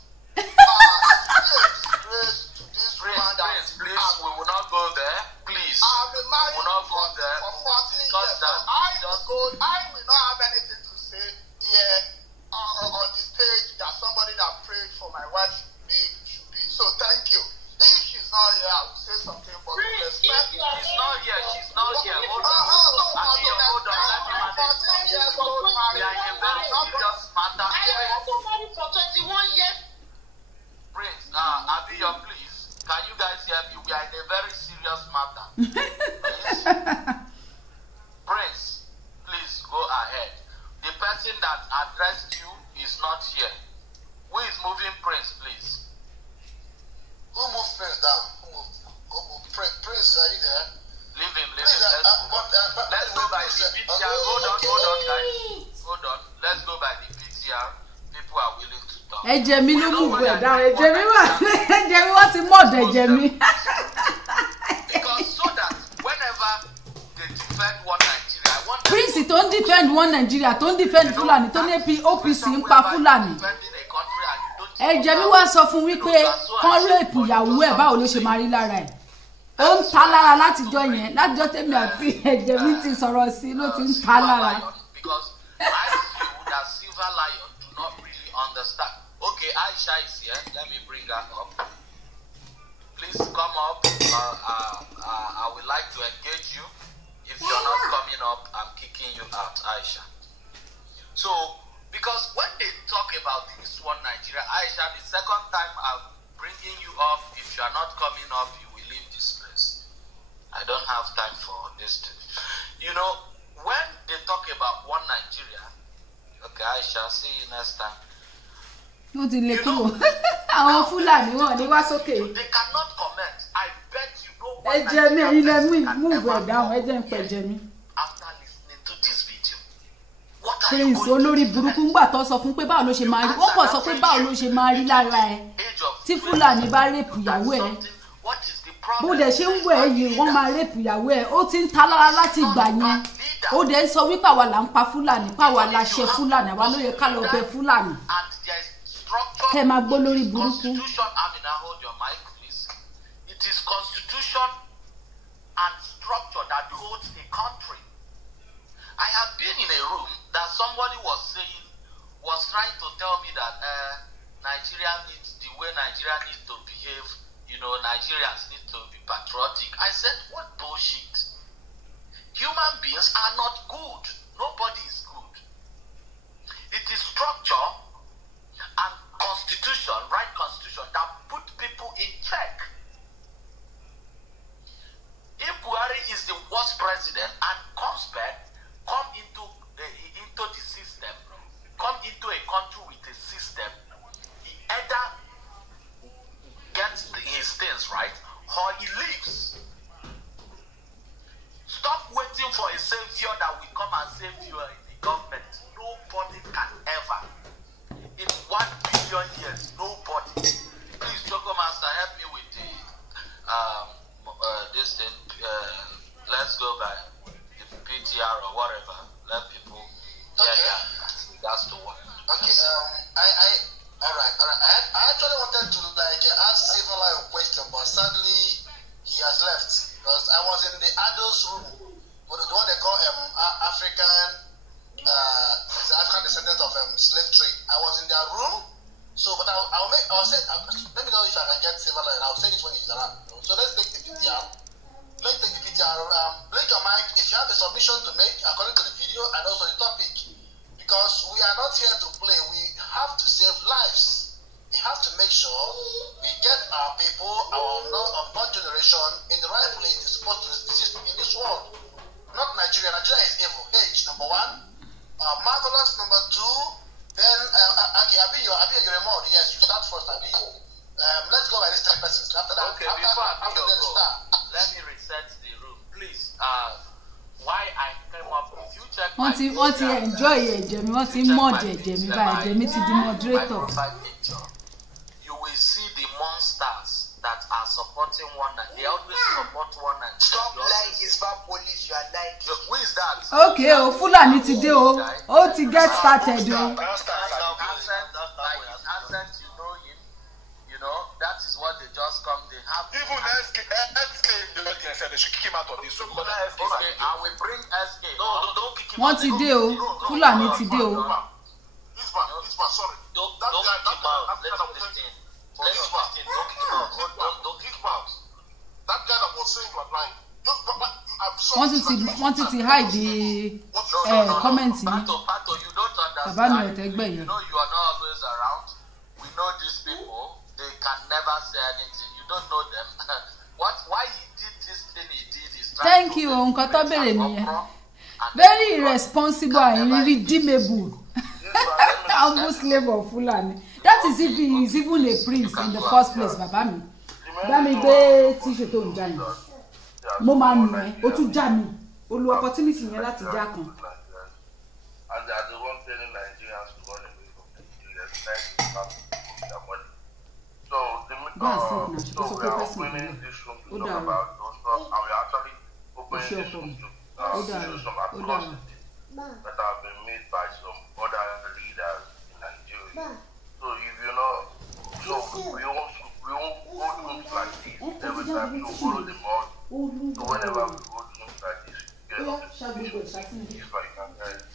Raised to this woman that please, we will not go there. Please, I've been married we will not go there. for 14 years. I will not have anything to say here on the stage that somebody that prayed for my wife should be. So thank you. If she's not here, I will say something, but respect. She's not here. She's not here. Hold on. Hold on. Let me manage. We are in a very serious matter. I also married for 21 years. Prince, Abiyo, please. Can you guys hear me? We are in a very serious matter. Please. Prince, please go ahead. The person that addressed you is not here. Who is moving Prince, please? Who moved Prince down? Prince, are you there? Leave him. Let's go by the PTR. Hold on, guys. Hold on. Let's go by the PTR. People are willing to talk. Ẹ̀jẹ̀ mi ló mú gbẹ dá ẹ̀jẹ̀ mi wọ́n ti mọ̀ ọ̀dọ̀ ẹ̀jẹ̀ mi. Because so that whenever they defend one Nigeria, I want Prince tó ń defend one Nigeria tó ń defend Fulani tó ní OPC ń pa Fulani. Ẹ̀jẹ̀ mi wá sọ fún wípé kán rape ìyàwó ẹ̀ báwo ló ṣe máa rí lára ẹ̀. Ó ń ta lára látijọ́ yẹn látijọ́ tèmi àti ẹ̀jẹ̀ mi ti sọ̀rọ̀ sí ló ti ń ta lára. Because I feel that silver Aisha is here. Let me bring her up. Please come up. I would like to engage you. If you're not coming up, I'm kicking you out, Aisha. So, because when they talk about this one Nigeria, Aisha, the second time I'm bringing you up, if you are not coming up, you will leave this place. I don't have time for this. You know, when they talk about one Nigeria, okay, I shall see you next time. You know, àwọn Fúlàní wọn ní wá sókè. They cannot comment. I bet you know what move it down. After listening to this video, what are Prince olórí burúkú ńgbà tó sọ fún pé báwo ló ṣe máa rí. Wọ́n kò sọ pé báwo ló ṣe máa rí lára ẹ̀. Tí Fúlàní bá rape ìyàwó ẹ̀. Bó dẹ̀ ṣe ń wẹ̀ yìí wọ́n máa rape ìyàwó ẹ̀. Ó ti ń ta lára láti ìgbà yẹn. Ó dẹ̀ ń sọ wípé àwa là ń pa Fúlàní, pàwa la ṣe Fúlàní, àwa ló yẹ ká lọ bẹ Fúlàní. Kẹ́ máa gbọ́ lórí burúkú. Hold your mic, please. It is constitution and structure that holds a country. I have been in a room that somebody was trying to tell me that Nigeria needs the way Nigeria needs to behave. You know, Nigerians need to be patriotic. I said, what bullshit? Human beings are not good. Nobody is good. It is structure and constitution, right constitution, that put people in check. If Buhari is the worst president and comes back, come into the system, come into a country with a system, he either gets his things right or he leaves. Stop waiting for a savior that will come and save you in the government. Nobody can ever. In 1 billion years, nobody. Please, Choco Master, help me with the this thing. Let's go by the PTR or whatever. Let people get that. That's the one. Okay. All right. I actually wanted to ask several questions, but sadly he has left because I was in the adults room, but the one they call African descendants of slave trade. I was in their room, so but I'll say let me know if I can get several, and I'll say this when he's around. So let's take the PTR. Blink your mic if you have a submission to make according to the video and also the topic, because we are not here to play. We have to save lives. We have to make sure we get our people, our unborn generation in the right place it's supposed to exist in this world. Not Nigeria. Nigeria is evil. H, number one. Marvelous, number two. Then, Abi, your remote. Yes, you start first, Abi. Let's go by these 3 persons. After that, okay, after let me reset the room, please. Why I came up, if you check wọ́n ti enjoy ẹ̀jẹ̀ mi, wọ́n ti mod ẹ̀jẹ̀ mi báyìí, ẹ̀jẹ̀ mi ti di moderator. You will see the monsters that are supporting one and they always support one and stop lying, Islam police, you are lying. Who is that? Okay, Fúlàní ti dé o. Ó ti get started o. That is what they just come. They have even SK they should kick him out of this. So okay, I will bring SK. No, don't kick him Wọ́n out. ti dé o. Fúlàní ti dé o. This man, sorry. Don't kick him out. Let's listen. Don't kick him out. Don't kick him out. That guy that was saying you are lying. Wọ́n ti hide the comment yìí. Pato, you don't understand. Bàbá mi ò tẹ́gbẹ́ yẹn. You know you are not always around. We know these people. They can never say anything. You don't know them. Why he did this thing he did is thank you, nǹkan tó bẹ̀rẹ̀ nìyẹn. Very irresponsible and irredeemable. Humble slave of Fulani. That is if he is even a prince in the first place, bàbá mi. Bá mi gbé tíṣe tó ń já yẹn. Mo máa nù ẹ́, ó tún já mi. Ó lo opportunity yẹn láti já kan. And they are the one telling Nigerians to run away from Nigeria. Their money. So we are opening this room to talk about those stuff, and we are actually opening this room to show some atrocities that have been made by some other leaders in Nigeria. So if you know, we won't hold rooms like this every time. So follow the mud. So whenever we hold rooms like this, we get up to this if I can hear it.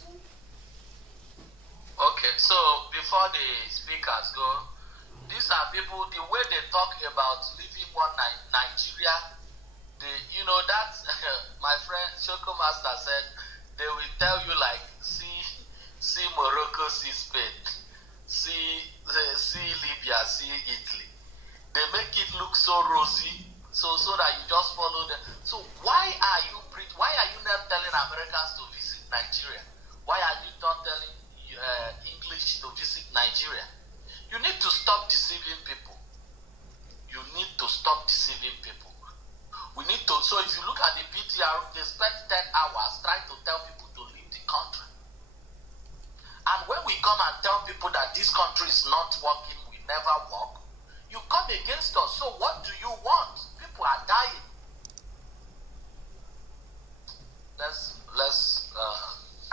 Okay, so before the speakers go, these are people, the way they talk about living one Nigeria, you know, that my friend Shoko Master said, they will tell you like, see Morocco, see Spain, see Libya, see Italy. They make it look so rosy, so that you just follow them. So why are you not telling Americans to visit Nigeria? Why are you not telling English to visit Nigeria? You need to stop deceiving people. You need to stop deceiving people. We need to. So if you look at the BTR, they spend 10 hours trying to tell people to leave the country. And when we come and tell people that this country is not working, we never work, you come against us. So what do you want? People are dying.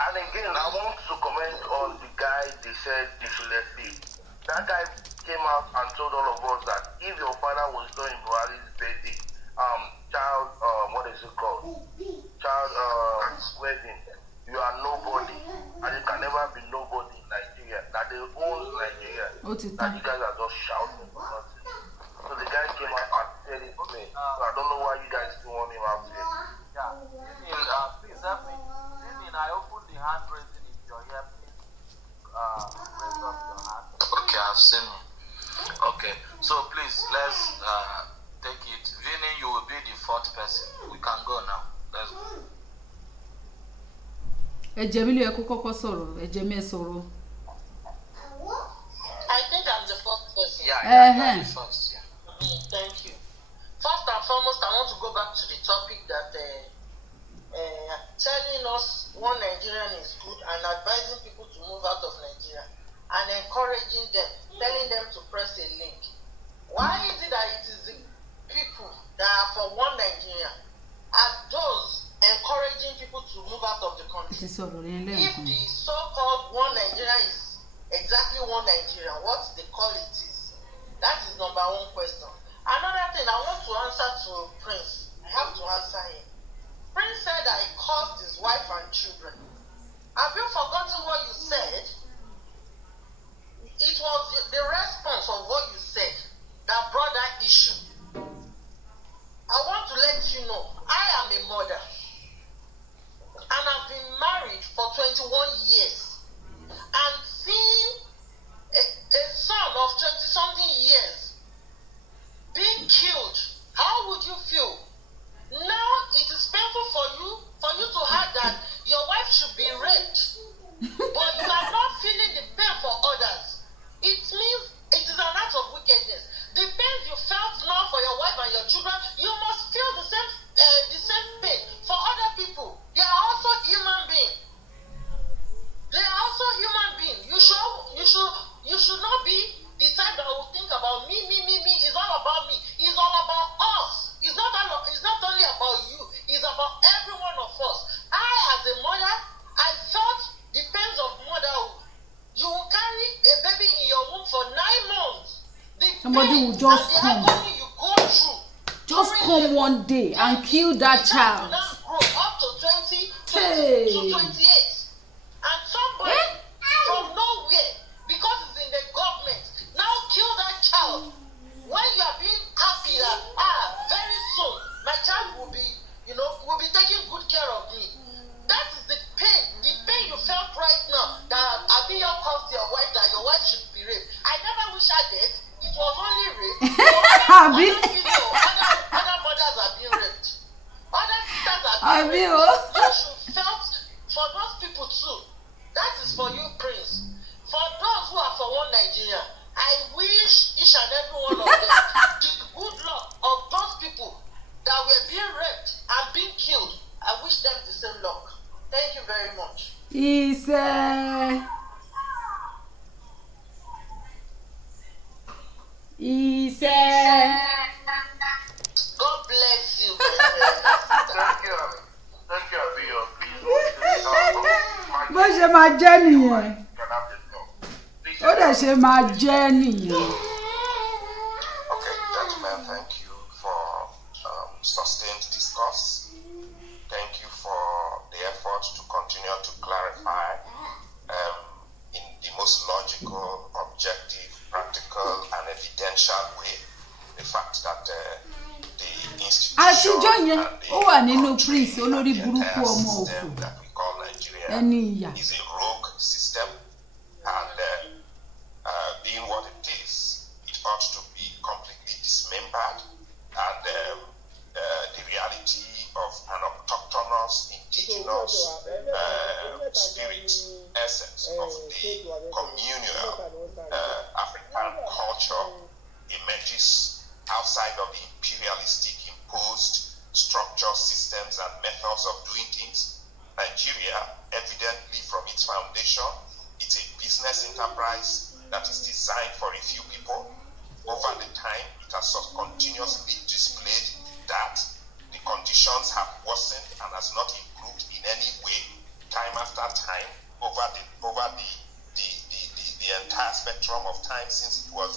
And again, I want to comment on the guy they said they should let leave. That guy came out and told all of us that if your father was doing Buhari's birthday, what is it called? Wedding, you are nobody, and you can never be nobody in Nigeria. That they own Nigeria. That you guys are just shouting for nothing. So the guy came out and said it to me. So I don't know why you guys still want him out here. Yeah. Please help me. I opened the hand raising. If you're here, please raise up your hand. Okay, I've seen you. Okay, so please let's take it. Vinny, you will be the fourth person. We can go now. Let's go. I think I'm the fourth person. Yeah, the first. Yeah. Thank you. First and foremost, I want to go back to the topic that telling us one Nigerian is good and advising people to move out of Nigeria and encouraging them, telling them to press a link. Why is it that it is the people that are for one Nigeria and those encouraging people to move out of the country? If the so-called one Nigeria is exactly one Nigeria, what they call it is, that is number one question. Another thing I want to answer to Prince, I have to answer him. Prince said that he caused his wife and children. Have you forgotten what you said? It was the response of what you said that brought that issue. I want to let you know, I am a mother. And I've been married for 21 years. And seeing a son of 20-something years being killed, how would you feel? Now it is painful for you to have that your wife should be raped, but you are not feeling the pain for others. It means it is an act of wickedness. The pain you felt now for your wife and your children, you must feel the same pain for other people. They are also human beings. They are also human beings. You should not be the type that will think about me. It's all about me. It's all about us. It's not only about you. It's about every one of us. I, as a mother, I felt the pains of motherhood. You will carry a baby in your womb for 9 months. Somebody will just come. You go through. Just come one day and kill that child. Now grow up to 20 to 28. And somebody from nowhere, because it's in the government, now kill that child. When you are being happy that very soon my child will be taking good care of me. That is the pain you felt right now that Abiyo caused your wife, that your wife should be raped. I never wish I did. It was only rape. Other mothers are being raped. Other sisters are being raped. You should felt for those people too. That is for you, Prince. For those who are for one Nigeria, I wish each and every one of them the good luck of those people that were being raped and being killed. I wish them the same luck. Thank you very much. ISESE. God bless you. Thank you. Thank you, Abiyo. Please. Bó ṣe máa jẹ́ nìyẹn. Ó dẹ̀ ṣe máa jẹ́ nìyẹn. Okay, gentlemen, thank you for sustained discourse. Thank you for the effort to continue to clarify in the most logical, objective, practical, and evidential Irọ́ yẹn ó wà nínú Prince olórí burúkú ọmọ òfò. Ẹni ìyà. Is a rogue system, and being what it is, it ought to be completely dismembered, and the reality of an autochthonous, indigenous spirit, essence of the communal African culture emerges outside of the imperialistic imposed structure, systems, and methods of doing things. Nigeria, evidently from its foundation, it's a business enterprise that is designed for a few people. Over the time, it has continuously displayed that the conditions have worsened and has not improved in any way, time after time, over the entire spectrum of time since it was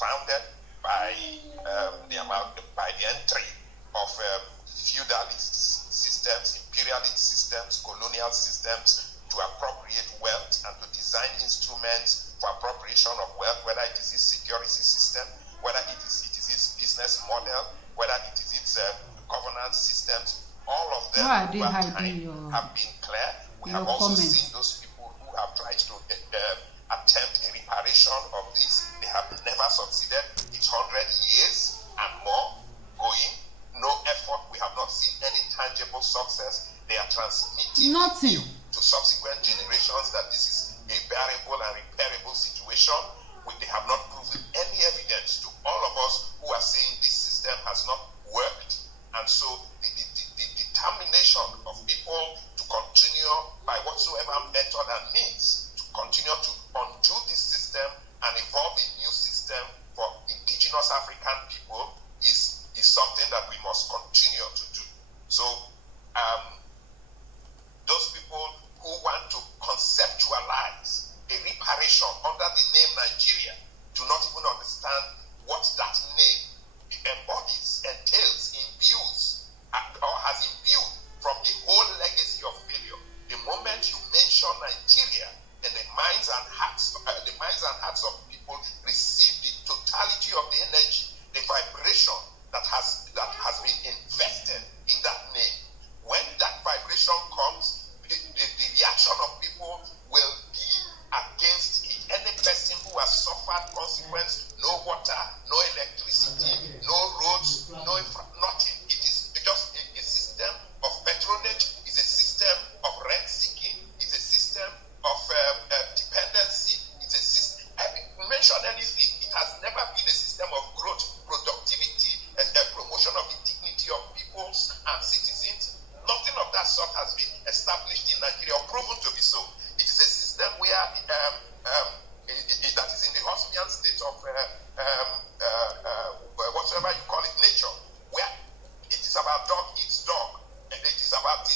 founded by the entry of feudalist systems, imperialist systems, colonial systems to appropriate wealth and to design instruments for appropriation of wealth, whether it is its security system, whether it is its business model, whether it is its governance systems. All of them have been clear. We have also seen those people who have tried to attempt a reparation of this. They have never succeeded. It's 100 years and more going. No effort. We have not seen any tangible success. They are transmitting to subsequent generations that this is a bearable and repairable situation. They have not proven any evidence to all of us who are saying this system has not worked. And so the determination of people to continue by whatsoever method and means to continue to undo this system and evolve a new system for indigenous African people is something that we must continue to do. So those people who want to conceptualize a reparation under the name Nigeria do not even understand what that name embodies, entails, imbues, or has imbued from a whole legacy of failure. The moment you mention Nigeria, and the minds and hearts of people receive the totality of the energy, the vibration that has been invested in that name. When that vibration comes, the reaction of people will be against it. Any person who has suffered consequence, no water, no electricity, no roads, nothing. It is just a system of patronage, is a system of rent seeking, is a system of dependency, is a system. Mention anything, it has never been a system of growth, productivity, and promotion of the dignity of peoples and citizens. Nothing of that sort has been established in Nigeria or proven to be so. It is a system where that is in the Austrian state of whatever you call it, nature, where it is about dog eats dog, and it is about the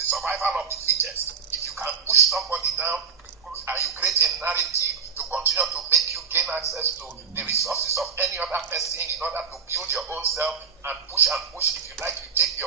survival of the fittest. If you can push somebody down and you create a narrative to continue to make you gain access to the resources of any other person in order to build your own self and push. If you like, you take the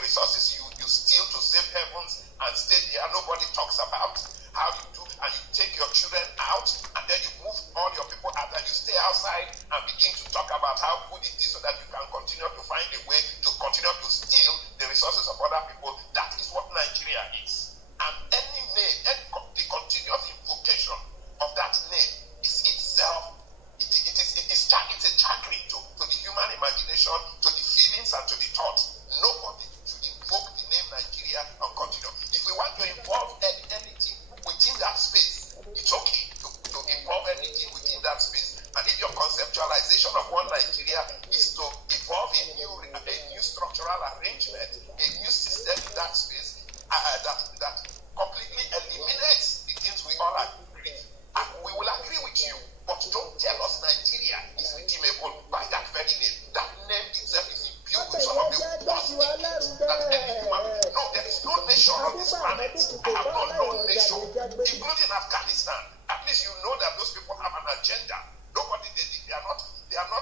resources you steal to save heavens and stay there. Nobody talks about how you do, and you take your children out, and then you move all your people out, and you stay outside and begin to talk about how good it is so that you can continue to find a way to continue to steal the resources of other people. That is what Nigeria is. And any name, the continuous invocation of that name is itself, it's a chakra to the human imagination, to the feelings and to the thoughts. Nobody should invoke the name Nigeria and continue. If we want to involve anything within that space, it's okay to involve anything within that space. And if your conceptualization of one Nigeria is to evolve a new structural arrangement, a new system in that space, that completely eliminates the things we all agree. And we will agree with you, but don't tell us Nigeria is redeemable by that very name. That name itself is imbued with some of the worst things that any human being. No, there is no nation on this planet. I have not known nation, including Afghanistan. At least you know that those people have an agenda. Nobody, they are not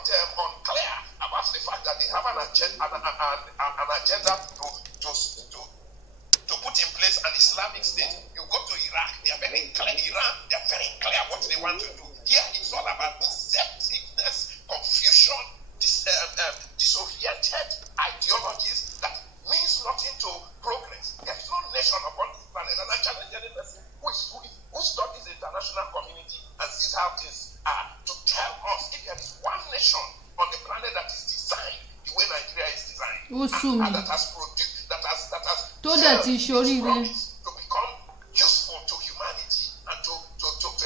unclear about the fact that they have an agenda to put in place an Islamic state. You go to Iraq, they are very clear what they want to do. Here it's all about deceptiveness, confusion, disobedience. affiliated ideologies that means nothing to progress. There's no nation upon this planet, and I challenge any person who studies the international community and sees how things are to tell us if there is one nation on the planet that is designed the way Nigeria is designed, and that has produced, that has to become useful to humanity and to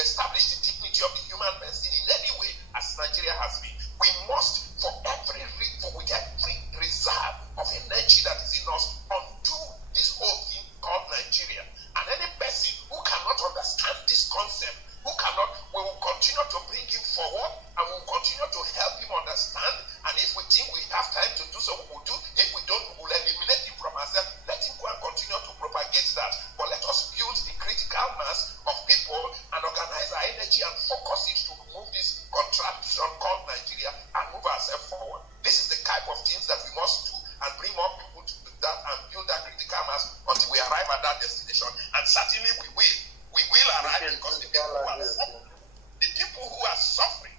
establish the dignity of the human person in any way as Nigeria has been. We must, with every reserve of energy that is in us, undo this whole thing called Nigeria. And any person who cannot understand this concept, we will continue to bring him forward and we will continue to help him understand. And if we think we have time to do so, we will do. If we don't, we will eliminate him from ourselves. Let him go and continue to propagate that. But let us build the critical mass of people and organize our energy and focus it to remove this contraption called Nigeria and move ourselves forward. This is the type of things that we must do and bring more people to that and build that critical mass until we arrive at that destination. And certainly we will. We will arrive because the people who are suffering,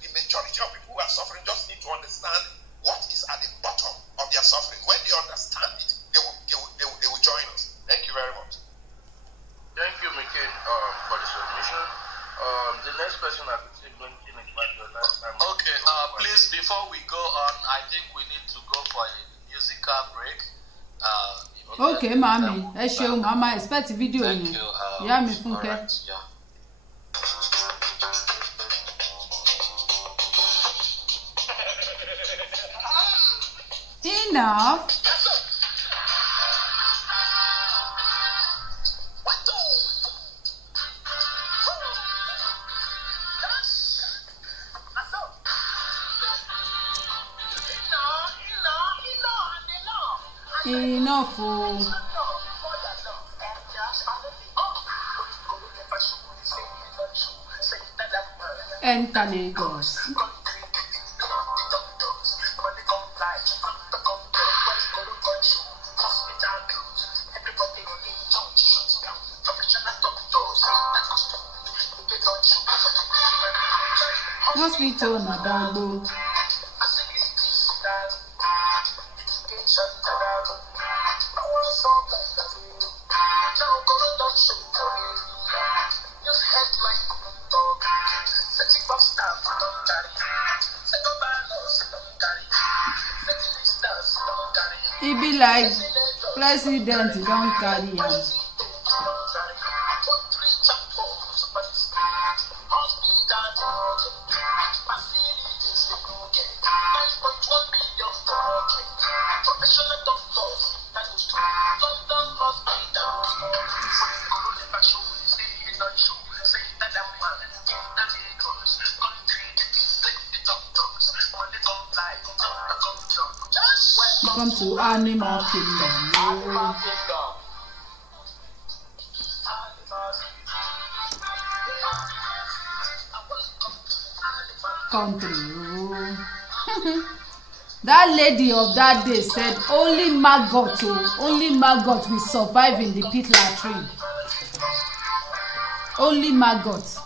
the majority of people who are suffering just need to understand what is at the bottom of their suffering. When they understand it, they will join us. Thank you very much. Thank you, Mikel, for the submission. The next question I could see blinking is like the last time. Okay, please, before we go on, I think we need to go for a musical break. Okay, Mami. Ẹ ṣeun, Mama, expect video yẹn. Ìyá mi Fúnkẹ́. Right, yeah. Enough. Enough. Enter Lagos. Hospital Nadagbo. He be like president, don't carry him. Come to Animal Kingdom. Country. That lady of that day said only maggot will survive in the pit latrine. Only maggot.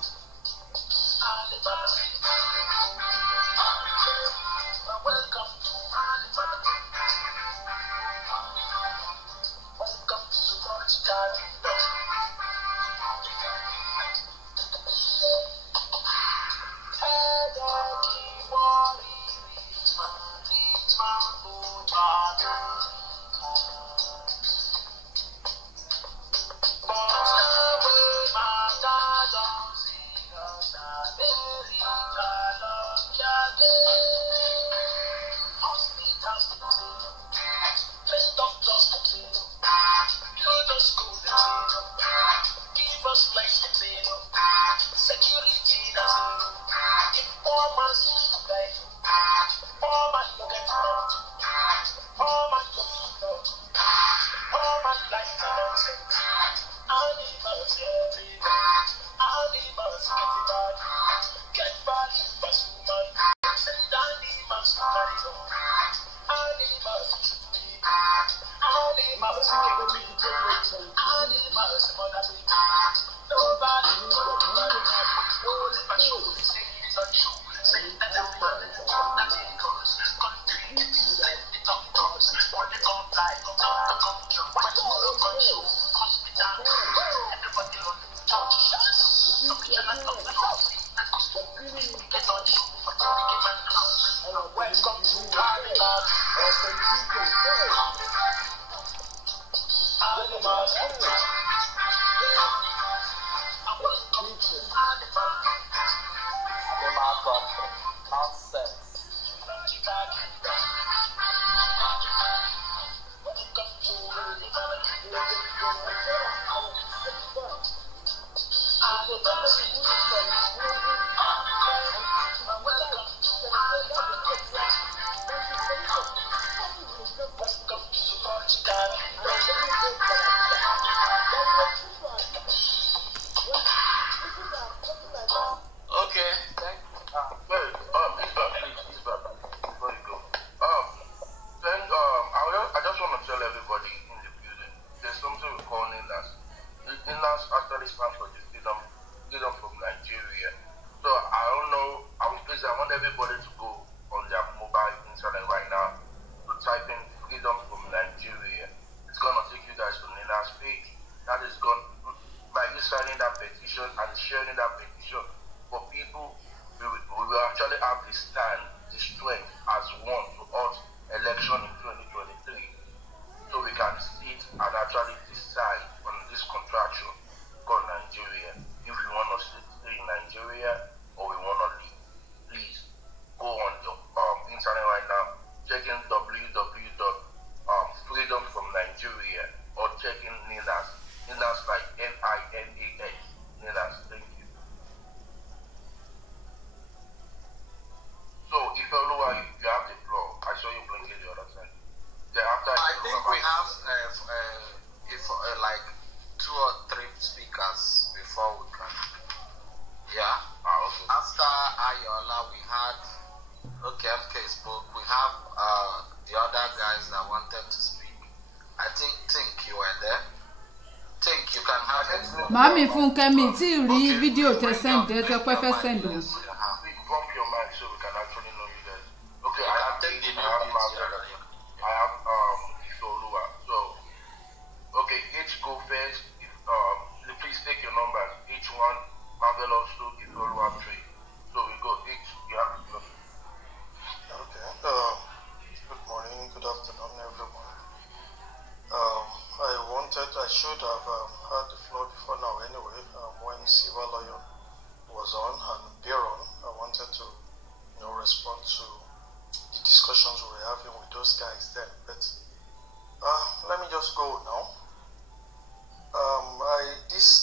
Mami Funke mi tí rí fídíò tẹ send ẹ tẹ pẹ́ fẹ́ send o.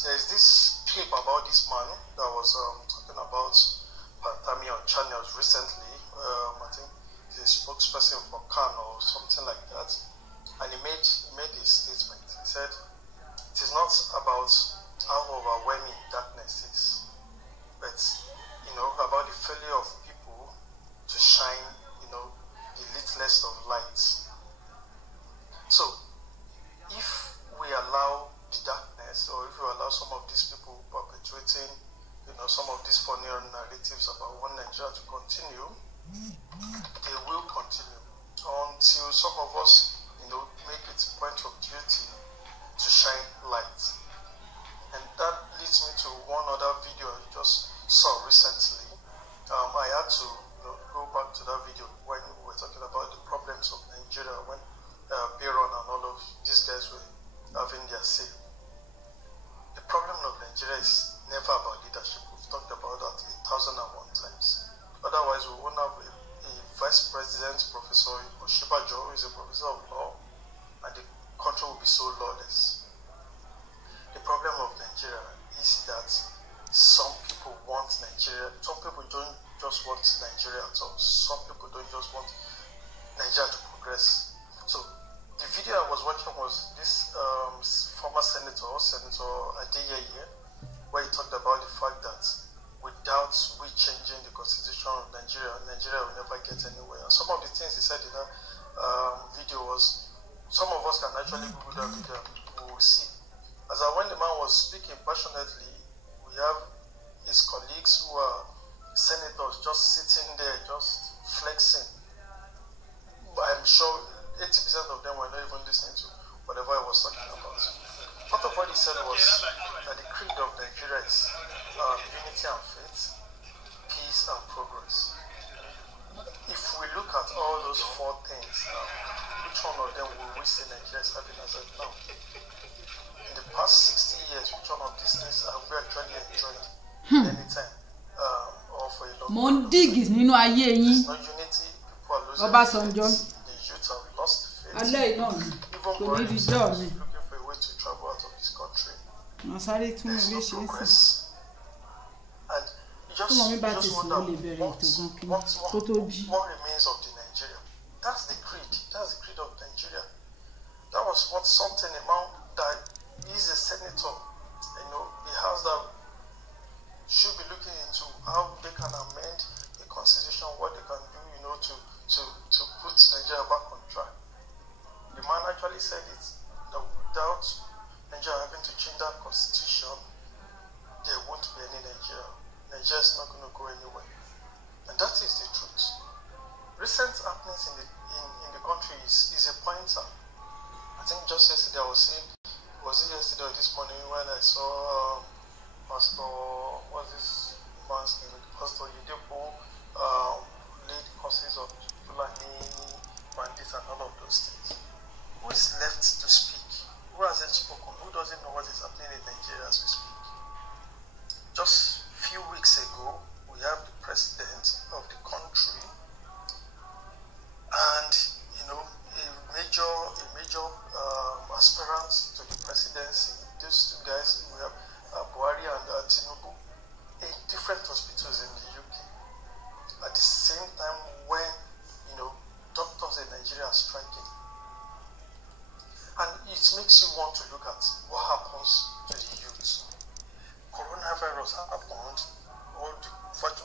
There's this clip about this man that was talking about Pantami on channels recently. I think the spokesperson for Khan or something like that, and he made a statement. He said it is not about how overwhelming darkness is, but about the failure of people to shine the littlest of lights. So if we allow the darkness, or if we allow some of these people perpetuating some of these funny narratives about one Nigeria to continue, they will continue until some of us make it a point of duty to shine light. And that leads me to one other video I just saw recently. I had to go back to that video when we were talking about the problems of Nigeria, when Biron and all of these guys were having their say. The problem of Nigeria is never about leadership. We've talked about that 1,001 times. Otherwise, we won't have a vice president, Professor Oshibajo, who is a professor of law, and the country will be so lawless. The problem of Nigeria is that some people want Nigeria. Some people don't just want Nigeria at all. Some people don't just want Nigeria to progress. So the video I was watching was this former Senator Adeyeye, where he talked about the fact that without we changing the constitution of Nigeria, Nigeria will never get anywhere. And some of the things he said in that video was, some of us can actually Google that video and we will see. As when the man was speaking passionately, we have his colleagues who are senators just sitting there, just flexing. But I'm sure 80% of them were not even listening to whatever I was talking about. what he said was that the creed of Nigeria is unity and faith, peace and progress. If we look at all those four things, which one of them will we say Nigeria is having as of now? In the past 60 years, which one of these things have we actually enjoyed anytime or for a long time? Mondig is nínú ayé yín. There's no unity, people are losing Ọbásanjọ́. the youth have lost faith. Alẹ́ náà ni kò ní di jọ́ mi. Looking for a way to travel out of this country. Màsáré tún There's ilé no ṣe é sí. progress. And you Tí mo mi bá ti just sùn ó wonder lè bẹ̀rẹ̀ ètò gan kí what kó tó jí. remains of the Nigeria. That's the creed. That's the creed of Nigeria. That was what something among that he's a senator. You know, he has that should be looking into how they can amend the constitution, what they can do, you know, to put Nigeria back on track. The man actually said it that without Nigeria having to change that constitution, there won't be any Nigeria. Nigeria is not going to go anywhere. And that is the truth. Recent happenings in the country is a pointer. I think just yesterday I was saying, was it yesterday or this morning when I saw Pastor, what's this man's name? Pastor Yedepo lead causes of Fulani bandits and all of those things. Who is left to speak? Who hasn't spoken? Who doesn't know what is happening in Nigeria as we speak? Just a few weeks ago, we have the president of the country and, you know, a major aspirant to the presidency. These two guys, we have Buhari and Tinubu, in different hospitals in the UK. At the same time, when, you know, doctors in Nigeria are striking. And it makes you want to look at what happens to the youth. Coronavirus happened,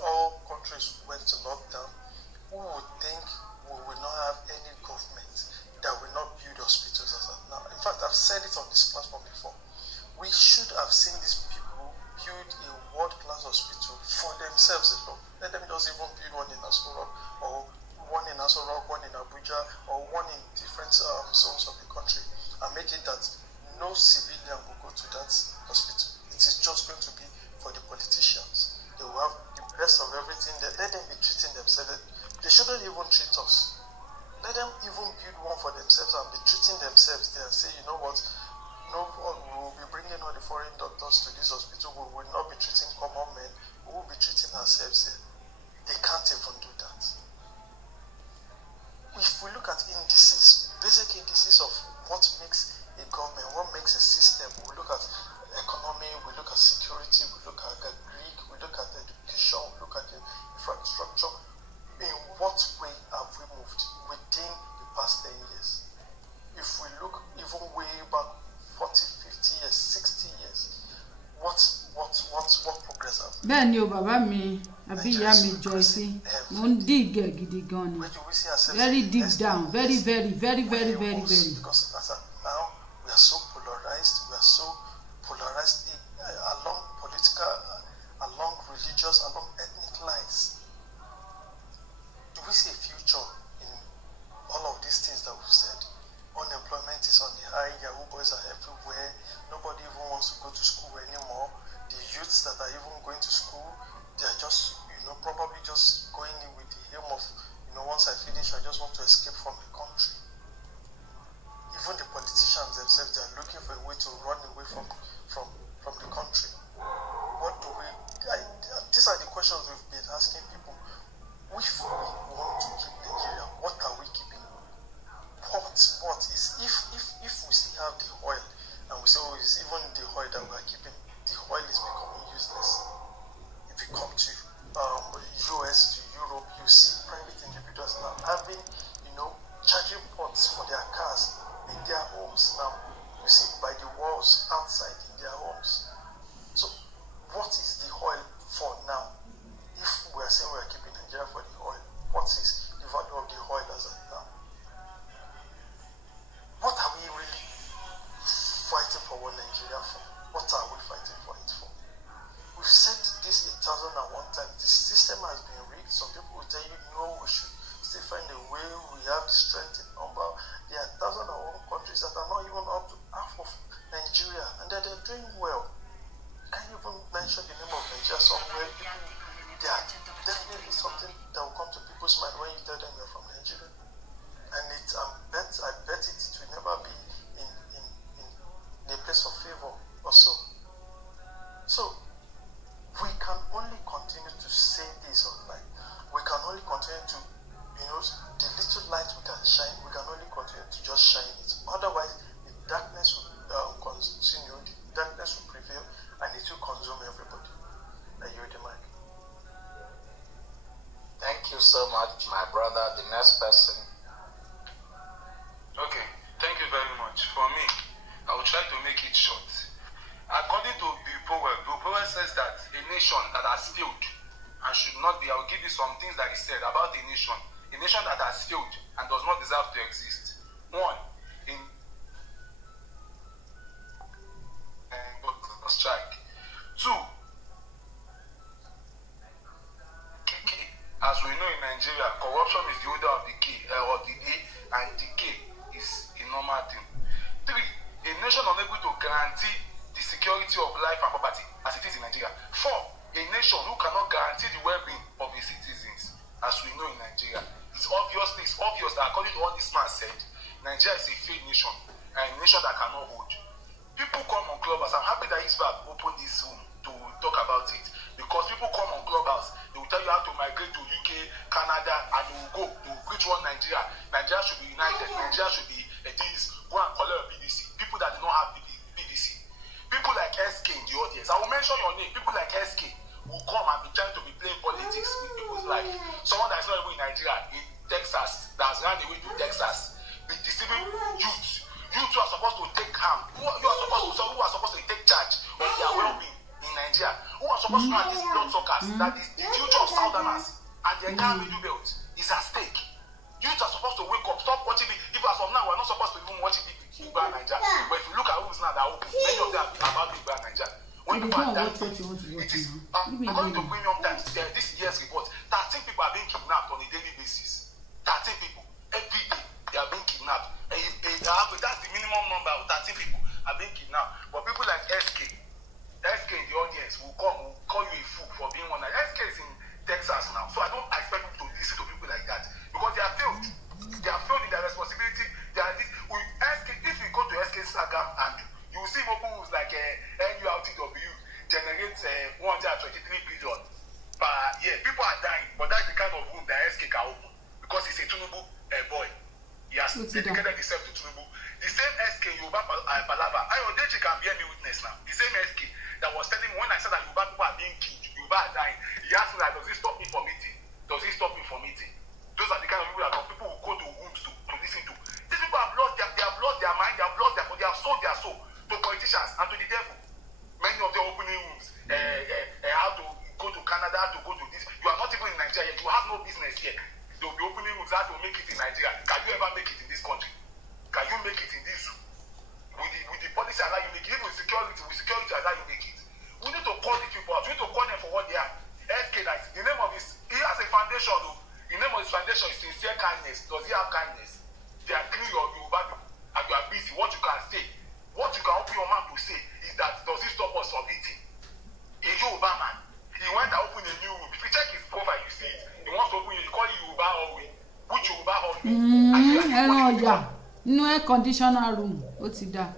all countries went to lockdown. Who would think we will not have any government that will not build hospitals as of now? In fact, I've said it on this platform before. We should have seen these people build a world-class hospital for themselves alone. Let them just even build one in Asoro, or one in Asoro, one in Abuja, or one in different zones of the country, and make it that no civilian will go to that hospital. It is just going to be for the politicians. They will have the best of everything. Let them be treating themselves. They shouldn't even treat us. Let them even build one for themselves and be treating themselves there and say, you know what, no, we will be bringing all the foreign doctors to this hospital. We will not be treating common men. We will be treating ourselves there. They can't even do that. If we look at indices, basic indices of what makes a government, what makes a system, we look at economy, we look at security, we look at Greek, we look at education, we look at the infrastructure. In what way have we moved within the past 10 years? If we look even way back 40, 50 years, 60 years, what progress have we? Bẹ́ẹ̀ ni o bàbá mi àbí ìyá mi Joyce mo ń dig gidi gan ni. Very deep down, very. Because now we are so polarized, along political, along religious, along ethnic lines. Do we see a future in all of these things that we've said? Unemployment is on the high, Yahoo boys are everywhere, nobody even wants to go to school anymore. The youths that are even going to school, they are just, you know, probably just going in with the aim of, you know, once I finish, I just want to escape from the country. Even the politicians themselves, they are looking for a way to run away from the country. What do we, these are the questions we've been asking people. If we want to keep Nigeria, what are we keeping? What is, if we still have the oil, and we say, oh, it's even the oil that we are keeping, the oil is becoming useless. If you come to US, to Europe, you see private individuals now having, you know, charging ports for their cars in their homes now. You see by the walls outside in their homes. So what is the oil for now? If we are saying we are keeping Nigeria for the oil, what is the value of the oil as of now? What are we really fighting for Nigeria for? What are we fighting for it for? We've said this 1,001 times. The system has been rigged. Some people will tell you, no, we should still find a way. We have the strength in number. There are 1,001 countries that are not even up to half of Nigeria. Nigeria, and that they're doing well. Can you even mention the name of Nigeria somewhere? There are definitely something that will come to people's mind when you tell them you're from Nigeria. And I bet it will never be in a place of favor or so. So we can only continue to say this online. We can only continue to, the little light we can shine, we can only continue to just shine it. Otherwise, the darkness will continue, the darkness will prevail, and it will consume everybody. I yield the mic. Thank you so much, my brother. The next person. Okay, thank you very much. For me, I will try to make it short. According to Bill says that a nation that has failed and should not be, I will give you some things that he said about a nation that has failed and does not deserve to exist. One, in strike. Two, as we know in Nigeria, corruption is the order of decay, or the A, and decay is a normal thing. Three, a nation unable to guarantee the security of life and property as it is in Nigeria. Four, a nation who cannot guarantee the well-being of its citizens, as we know in Nigeria. It's obvious that according to what this man said, Nigeria is a failed nation, and a nation that cannot hold. People come on Clubhouse. I'm happy that ISBAB opened this room to talk about it, because people come on Clubhouse, they will tell you how to migrate to UK, Canada, and they will go to which one Nigeria. Nigeria should be united. Nigeria should be this. Go and call a BDC. People that do not have BDC. People like SK in the audience. I will mention your name. People like SK will come and be trying to be playing politics with people's life. Someone that is not even in Nigeria, in Texas, that has run away to Texas, be deceiving youth. Youth who are supposed to take harm. Who are supposed to take charge of their well-being in Nigeria. Who are supposed to have these blood suckers. That is the future of Southerners and the entire middle belt is at stake. Youth are supposed to wake up, stop watching it. If as of now, we're not supposed to even watch it in Nigeria. But if you look at rooms now that are open, many of them are about Big Nigeria. When people are dying, it is according to Premium Times, this year's report, 13 people are being kidnapped on a daily basis. 13 people. Every day, they are being kidnapped. That's the minimum number of 13 people are being kidnapped. But people like SK in the audience will call you a fool for being one. SK is in Texas now, so I don't expect people to listen to people like that, because they are failed. They are failed in their responsibility. They are this. If we go to SK Saga and you will see people who's like NURTW generates 123 billion per year. People are dying, but that's the kind of room that SK can open, because he's a Tinubu boy. He has dedicated himself to Tinubu. The same SK Yoruba Palava, Ayodeji can bear me witness now. The same SK that was telling me when I said that Yoruba people are being killed, Yoruba are dying, he asked me, like, does it stop me from eating? Does it stop me from eating? Those are the kind of people that people will go to rooms to listen to. These people have lost their mind, they have lost their soul, they have sold their soul to politicians and to the devil. Many of them opening rooms, how to go to Canada, how to go to this. You are not even in Nigeria, you have no business here. They will be opening rooms, how to make it in Nigeria. Can you ever make it in this country? Can you make it in this? With the policy allow you make it, even with security allow you make it. We need to call these people out. We need to call them for what they are. SK, the name of his, he has a foundation. The name of his foundation is Sincere Kindness. Does he have kindness? They are clean your Yoruba and you are busy. What you can say, what you can open your mouth to say is that, does he stop us from eating? A Yoruba man, he went and opened a new room. If you check his profile, you see it. He wants to open it, he call it Yoruba hallway. Which Yoruba hallway? No air conditioner room. What's it that?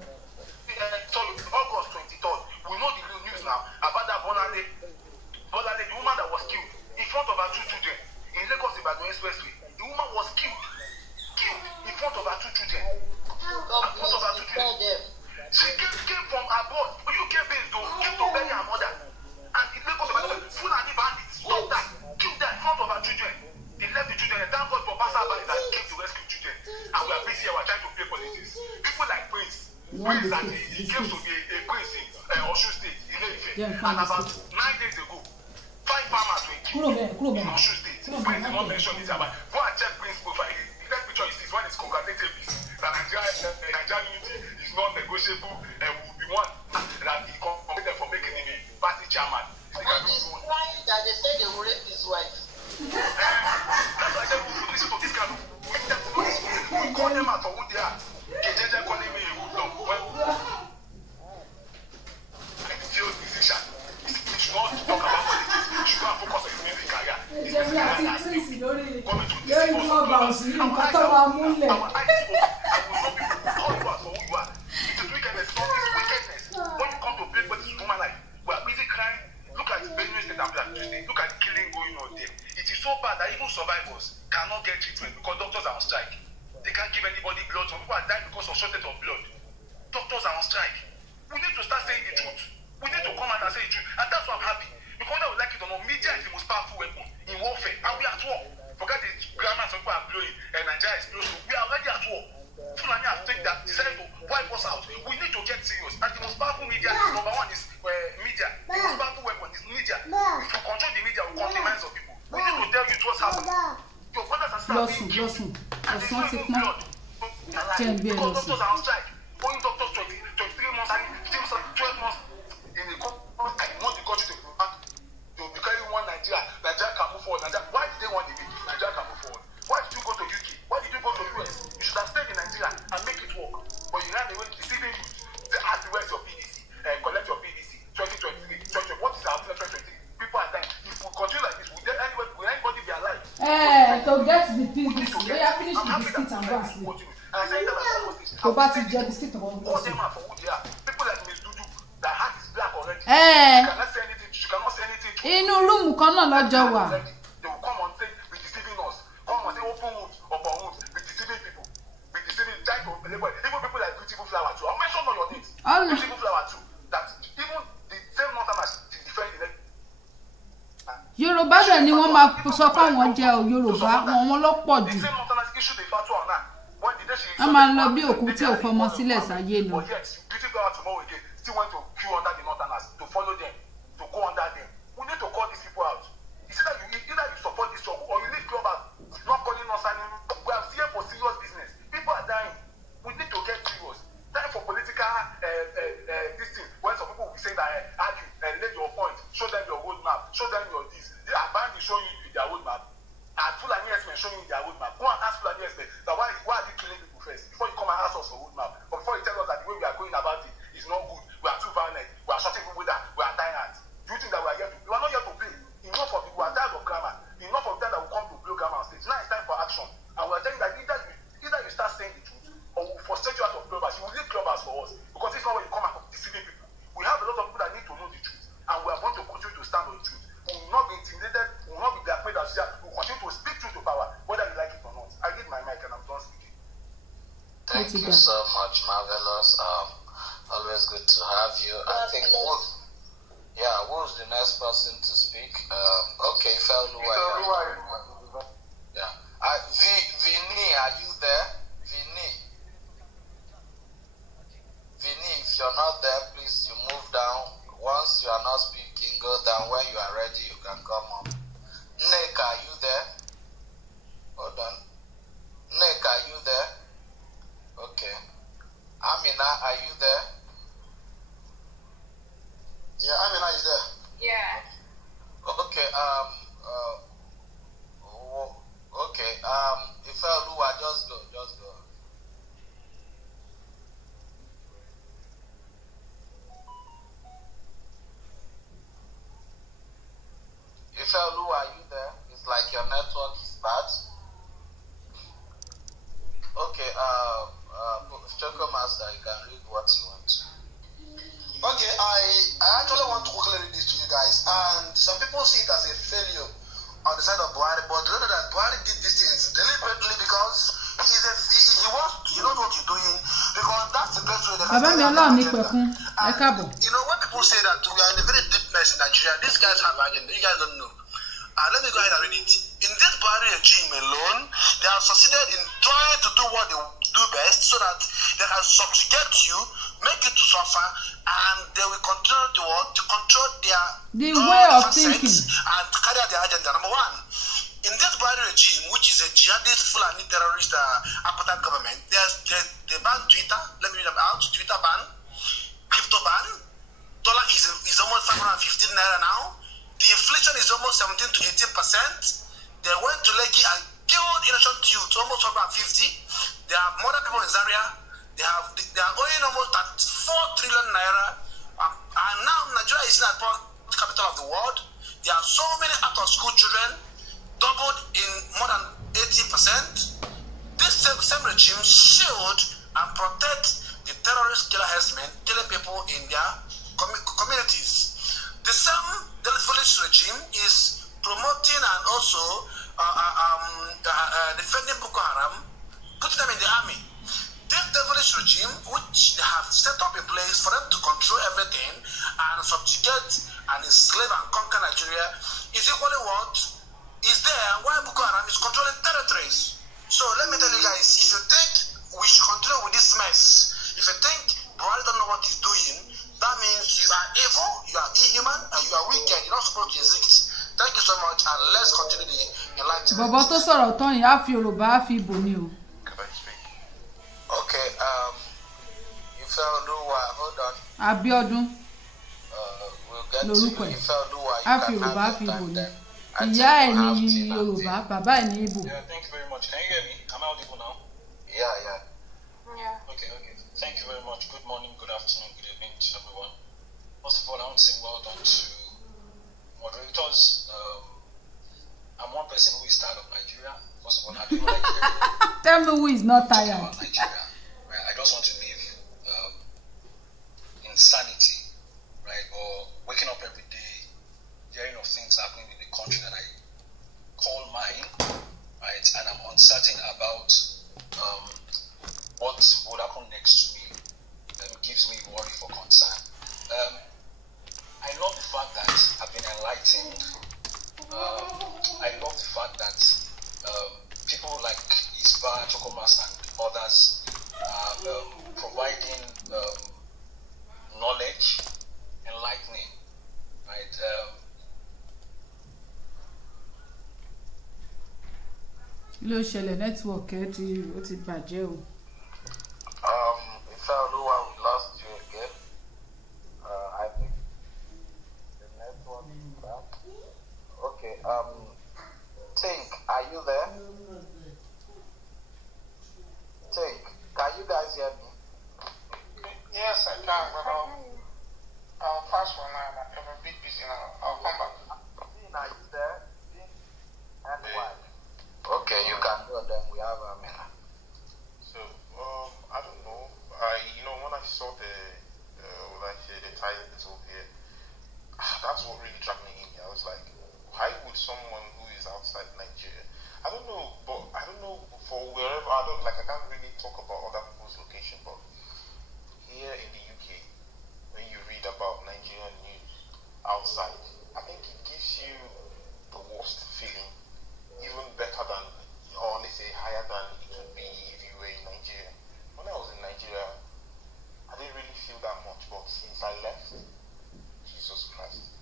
Sorry, August 23rd. We know the news now about that Bolade, the woman that was killed in front of her two children in Lagos Ibadan Expressway. The woman was killed in front of her two children. She came from abroad, UK based though, came to bury her mother. And in Lagos Ibadan, Fulani bandits stopped that, killed her in front of her children. They left the children, and thank God for passersby that came to rescue children. And we are busy here, we are trying to play politics. People like Prince that he came to be a prince in Osun State, and about 9 days ago, 5 farmers were killed in Osun State. Prince did not mention this, but go and check Prince profile. The next picture you see is when it's congratulated peace. That Nigerian unity is not negotiable and will be one that he committed for making him a party chairman. And he's crying that they say they will rape his wife. That's why I said we should listen to this kind of we call them out for who they are. They calling me a good dog. sí nǹkan tó máa múlẹ̀. I will know people call you out for who you are. It is wickedness. It's wickedness. When you come to a place where this is human life, we are busy crying. Look at Benue State and Black Tuesday. Look at the killing going on there. It is so bad that even survivors cannot get treatment because doctors are on strike. They can't give anybody blood. Some people are dying because of shortage of blood. Doctors are on strike. We need to start saying the truth. We need to come out and say the truth. And that's why I'm happy. Because whether we like it or not, media is the most powerful weapon in warfare. And we are at war. Forget the grammar some people are blowing and Nigeria is close. We are already at war. Fulani has taken that, decided to wipe us out. We need to get serious. And the most powerful media is number one is media. The most powerful weapon is media. If you control the media, we control the minds of people. We need to tell you what's happening. Your brothers and sisters being killed. And there's no even blood. Because doctors are on strike. Only doctors 23 months and 12 months in the country. I want the country to be carrying one Nigeria. Nigeria can move forward. Why did they want the meeting? Nigeria can move forward. Why did you go to UK? Why did you go to US? You should have stayed in Nigeria and make it work. But you ran away deceiving you. They ask where's your PDC? Collect your PDC. 2023. 2023. What is our 2023? People are dying. If we continue like this, will anybody be alive? To get the PDC, we have finished the biscuit and go and sleep. Go back to the biscuit and go and sleep. People like Miss Dudu, that heart is black already. She cannot say anything. She cannot say anything. Inú rúùmù kan náà lọ́jọ́ wà. They will come and say, be deceiving us. Come and say, open wounds, upon wounds. Be deceiving people. Be deceiving, trying to label. Even people like Beautiful Flower too. I'll mention all your names. Beautiful Flower too. That even the same Northerners defend the Yorùbá dẹ̀ ni wọ́n máa sọ pé àwọn jẹ́ Yorùbá wọn ló pọ̀ jù. The same Northerners issue the fatwa on that. When the day she wọ́n máa ń lọ bí òkú tí ò fọmọ sílẹ̀ sáyé lọ. But yet, Beautiful Flower tomorrow again still want to queue under the Northerners to follow them, to go under them. We need to call these people out. It's either you support this struggle or you leave club out, not calling us and we are here for serious business. People are dying. We need to get serious. Time for political this thing. When some people will be saying that argue and lay your point, show them your roadmap, show them your this. They are bound to show you their roadmap. And Fulani Esmen showing you their roadmap. Go and ask Fulani Esmen that why are you killing people first? Before you come and ask us for roadmap. But before you tell us that the way we are going about it is not good. We are too violent. We are shutting people down. We are tyrants. Do you think that we are here to play? We are not here to play. Enough of it. We are tired of grammar. Enough of that will come to blow grammar on stage. Now it's time for action. And we are telling that either you start saying the truth or we will frustrate you out of clubbers. You will leave clubbers for us. Because it's not when you come and deceiving people. We have a lot of people that need to know the truth. And we are going to continue to stand on the truth. We will not be intimidated. We will not be blackmailed. We will continue to speak truth to power, whether you like it or not. I give my mic and I'm done speaking. Thank you so much, Marvelous. Always good to have you. I think who's the next person to speak? Okay, Fellow. Yeah. Vinny, are you there? Vinny, if you're not there, please you move down. Once you are not speaking, go down. When you are ready, you can come up. Nick, are you there? Hold on. Nick, are you there? Okay. Amina, are you there? Yeah, Amina is there. Yeah. Okay, Ifeoluwa, just go. Ifeoluwa, are you there? It's like your network is bad. Okay, Choco Master, you can read what you want. Okay, I actually want to quickly read this to you guys, and some people see it as a failure on the side of Buhari, but you know that Buhari did these things deliberately because he knows what he's doing, because that's the best way they can you know, when people say that we are in a very deep mess in Nigeria, these guys have agenda, you guys don't know. Let me go ahead and read it. In this Buhari regime alone, they have succeeded in trying to do what they do best so that they can subjugate you, make you to suffer, and they will continue to control their way of thinking and carry out their agenda. Number one, in this Buhari regime, which is a jihadist, Fulani terrorist apartheid government, they ban Twitter. Let me read them out. Twitter ban, crypto ban. Dollar is almost 515 naira now. The inflation is almost 17 to 18%. They went to Lekki and killed innocent youth, almost 150. They have murdered people in Zaria. They are owing almost 4 trillion naira. And now Nigeria is the capital of the world. There are so many out of school children, doubled in more than 80%. same regime should and protect the terrorist killer herdsmen killing people in their communities. The same devilish regime is promoting and also defending Boko Haram, putting them in the army. This devilish regime, which they have set up in place for them to control everything and subjugate and enslave and conquer Nigeria, is equally what is there while Boko Haram is controlling territories. So let me tell you guys, if you think we should continue with this mess, if you think Buhari don't know what he's doing, that means you are evil, you are inhuman, and you are wicked. You're not supposed to exist. Thank you so much, and let's continue the enlightenment. Bọ̀bọ̀ tó sọ̀rọ̀ tán yìí á fi Yorùbá á fi Ìgbò ni o. Okay, Ifeoluwa, hold on. Abíọ́dún. We'll get lórúkọ to ẹ̀. Ifeoluwa. Á fi Yorùbá á fi Ìgbò ni. Ìyá ẹ̀ ní Yorùbá, bàbá ẹ̀ ní Ìgbò. Yeah, thank you very much. Can you hear me? Am I audible now? Yeah. Okay. Thank you very much. Good morning, good afternoon, good evening to everyone. First of all, I want to say well done to moderators. I'm one person who is tired of Nigeria. First of all, I don't like Nigeria. Tell me who is not tired. Nigeria, right? I just want to live insanity, right? Or waking up every day, hearing of things happening in the country that I call mine, right? And I'm uncertain about what would happen next to me. Gives me worry for concern. I love the fact that I've been enlightened. I love the fact that people like Isba, Chokomas, and others are providing knowledge, enlightening, right? Ló ṣẹlẹ̀ network ẹ ti bàjẹ́ o. Ifeoluwa, we lost you again. I think the network is back. Okay, Tink, are you there? Tink, can you guys hear me? Yes, I can, but I'll pass for now. I'm a bit busy now. I'll come back. Dean, are you there? Dean and why? Okay, you can go then. We have a minute. So, I don't know. When I saw the title here, that's what really dragged me in. I was like, why would someone who is outside Nigeria? I don't know for wherever. I can't really talk about other people's location, but here in the UK, when you read about Nigerian news outside, I think it gives you the worst feeling, even better than, or let's say higher than it would be if you were in Nigeria. When I was in Nigeria, I didn't really feel that much, but since I left, Jesus Christ,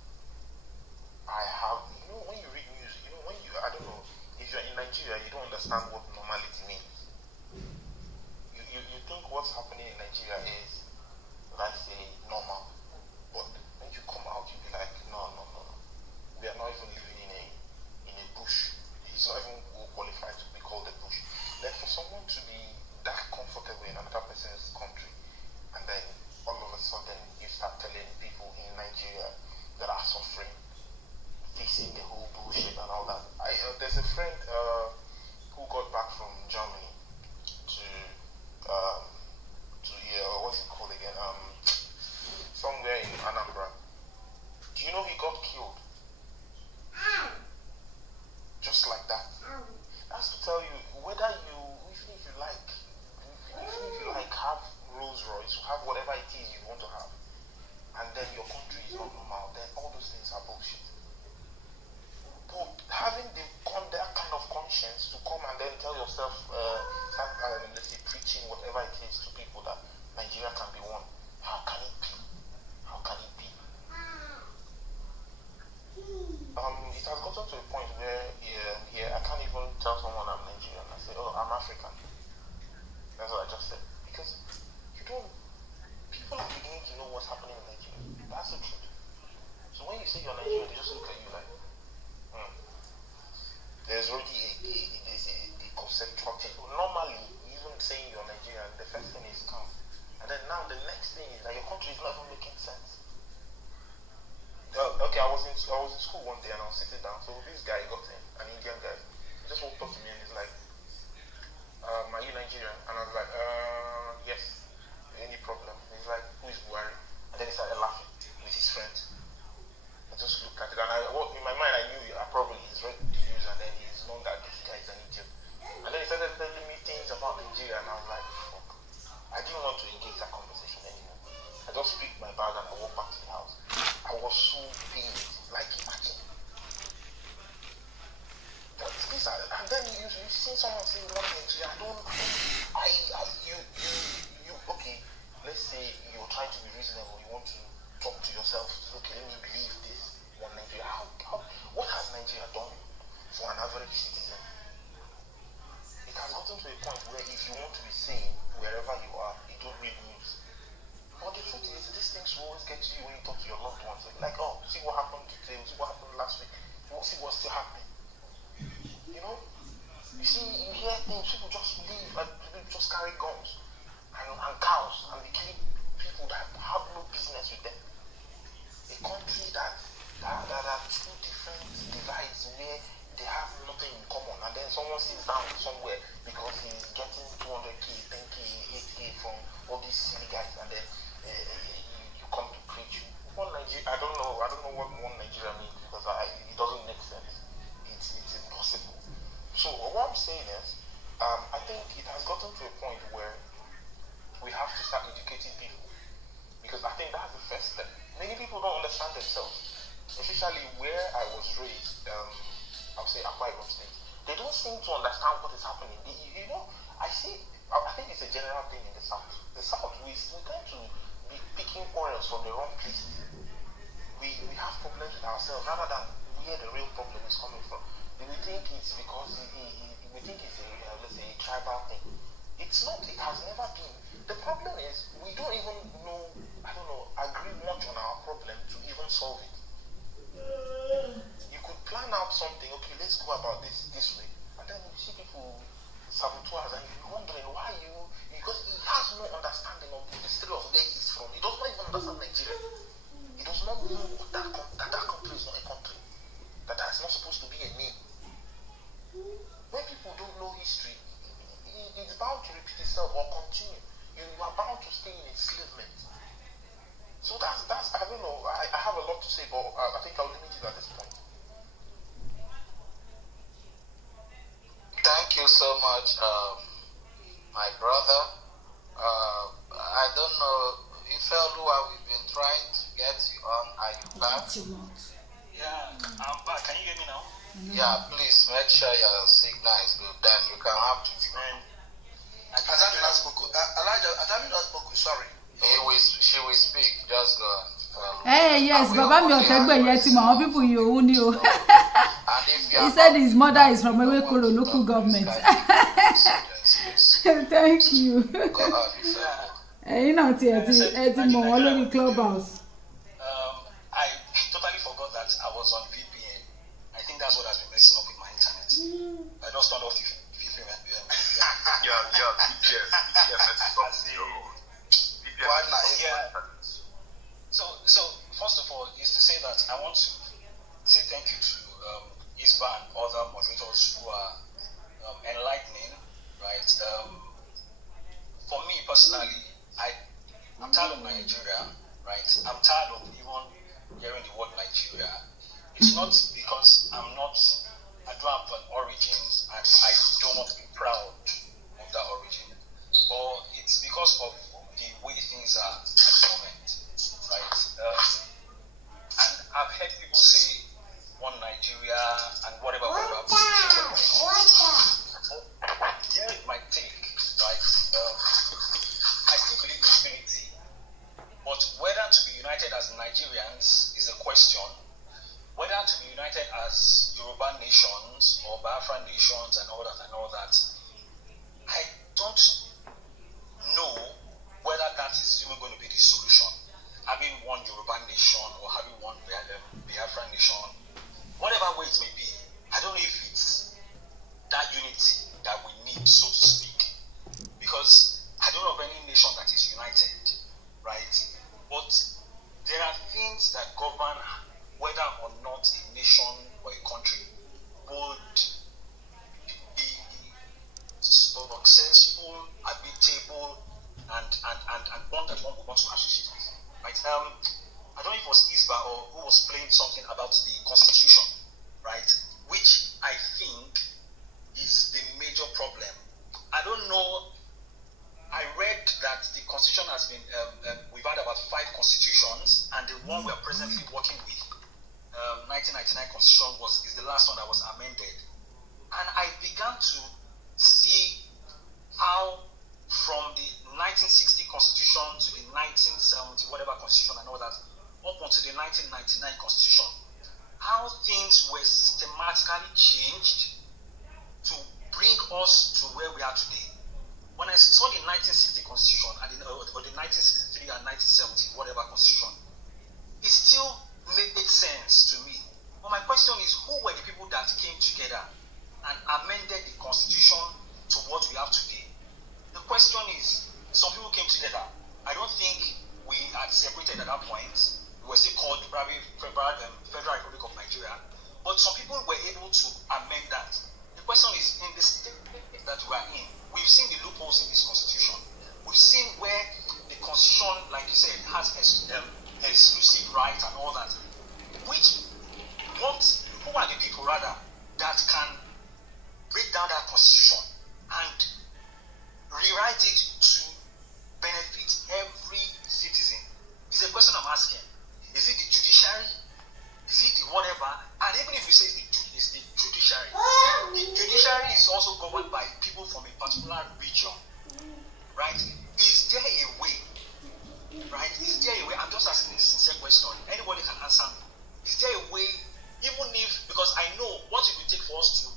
I have, when you read news, I don't know, if you're in Nigeria, you don't understand what normality means. You think what's happening in Nigeria is, let's say, normal, but when you come out, you'll be like, no, we are not even living in a bush. It's not even qualified to be called a bush. Like for someone to be that comfortable in another person's country, and then all of a sudden you start telling people in Nigeria that are suffering, facing the whole bullshit and all that. There's a friend who got back from Germany to what's it called again? Somewhere in Anambra. Do you know he got killed? Just like that. That's to tell you, whether even if you like have Rolls Royce, have whatever it is you want to have, and then your country is not normal, then all those things are bullshit. But having that kind of conscience to come and then tell yourself, let's say, preaching whatever it is to people that Nigeria can be won, how can it be? It has gotten to a point where I can't even tell someone I'm Nigerian. I say, oh, I'm African. That's what I just said. Because people are beginning to know what's happening in Nigeria. That's the truth. So when you say you're Nigerian, they just look at you like, there's already a conceptual change. Normally, even saying you're Nigerian, the first thing is calm. And then now the next thing is that your country is not even making sense. Okay, I was in school one day and I was sitting down. So this guy got in, an Indian guy. He just walked up to me and he's like, are you someone say love Nigeria, okay, let's say you're trying to be reasonable, you want to talk to yourself, okay, let me believe this, one Nigeria. What has Nigeria done for an average citizen? It has gotten to a point where if you want to be sane wherever you are, you don't read news. But the truth is, these things will always get to you when you talk to your loved ones. Like, oh, see what happened today, see what happened last week, see what's still happening. You know? You see, you hear things, people just leave, and people just carry guns and cows, and they kill people that have no business with them. A country that two different divides where they have nothing in common, and then someone sits down somewhere because he's getting 200k, 10k, 8k from all these silly guys, and then you come to preach. One Nigeria, I don't know what one Nigeria means, because it doesn't make sense. It's impossible. So what I'm saying is, I think it has gotten to a point where we have to start educating people, because I think that's the first step. Many people don't understand themselves, especially where I was raised. I'll say Akwa Ibom State. They don't seem to understand what is happening. You know, I think it's a general thing in the South. The South, we tend to be picking quarrels from the wrong places. We have problems with ourselves rather than where the real problem is coming from. We think it's because we think it's let's say a tribal thing. It's not. It has never been. The problem is we don't even know. Agree much on our problem to even solve it. You could plan out something. Okay, let's go about this way, and then you see people saboteurs, and you're wondering why because he has no understanding of the history of where he's from. He does not even understand Nigeria. He does not know that country is not a country. That is not supposed to be a name. When people don't know history, it's bound to repeat itself or continue. You are bound to stay in enslavement. So that's I don't know. I have a lot to say, but I think I'll limit it at this point. Thank you so much, my brother. I don't know, Ifelua, we've been trying to get you on. Are you back? Yeah, I'm back. Can you hear me now? Yeah, please make sure your signal is good. Then you can have to. Adami not spoken. Elijah, Adami not spoken. Sorry. She will speak. Just go on. Hey, yes, Baba mi otegbe yeti ma people you own you. He said his mother is from Ewekoro local government. Thank you. Go on. You know, it's Clubhouse. I totally forgot that I was on VPN. I think that's what has been messing up with my internet. I just turned off the VPN. So first of all, is to say that I want to say thank you to Isba and other moderators who are enlightening, right? For me personally, I'm tired of Nigeria, right? I'm tired of even hearing the word Nigeria. It's not because I don't have an origin and I don't want to be proud of that origin, but it's because of the way things are at the moment, right? And I've heard people say one Nigeria and whatever. Here is my take, right? I still believe in unity, but whether to be united as Nigerians is a question. Whether to be united as Yoruba nations or Biafran nations and all that, I don't know whether that is even going to be the solution. Having one Yoruba nation or having one Biafran nation, whatever way it may be, I don't know if it's that unity that we need, so to speak. Because I don't know of any nation that is united, right? But there are things that govern whether or not a nation or a country would be successful, habitable, and one that one would want to associate with. Right? I don't know if it was Isba or who was playing something about the Constitution, right? Which I think is the major problem. I don't know. I read that the Constitution has been, we've had about 5 constitutions, and the one we are presently working with, 1999 Constitution is the last one that was amended. And I began to see how from the 1960 Constitution to the 1970 whatever Constitution and all that, up until the 1999 Constitution, how things were systematically changed to bring us to where we are today. When I saw the 1960 Constitution and or the 1963 and 1970 whatever Constitution, it still made sense to me. But my question is, who were the people that came together and amended the Constitution to what we have today? The question is, some people came together. I don't think we had separated at that point. We were still called probably Federal Republic of Nigeria. But some people were able to amend that. The question is, in the state that we are in, we've seen the loopholes in this Constitution. We've seen where the Constitution, like you said, has exclusive rights and all that. Who are the people rather that can break down that Constitution and rewrite it to benefit every citizen? It's a question I'm asking. Is it the judiciary? Is it the whatever? And even if you say it's the judiciary, the judiciary is also governed by people from a particular region, right? Is there a way, right? Is there a way? I'm just asking a sincere question. Anybody can answer me. Is there a way, even if, because I know what it will take for us to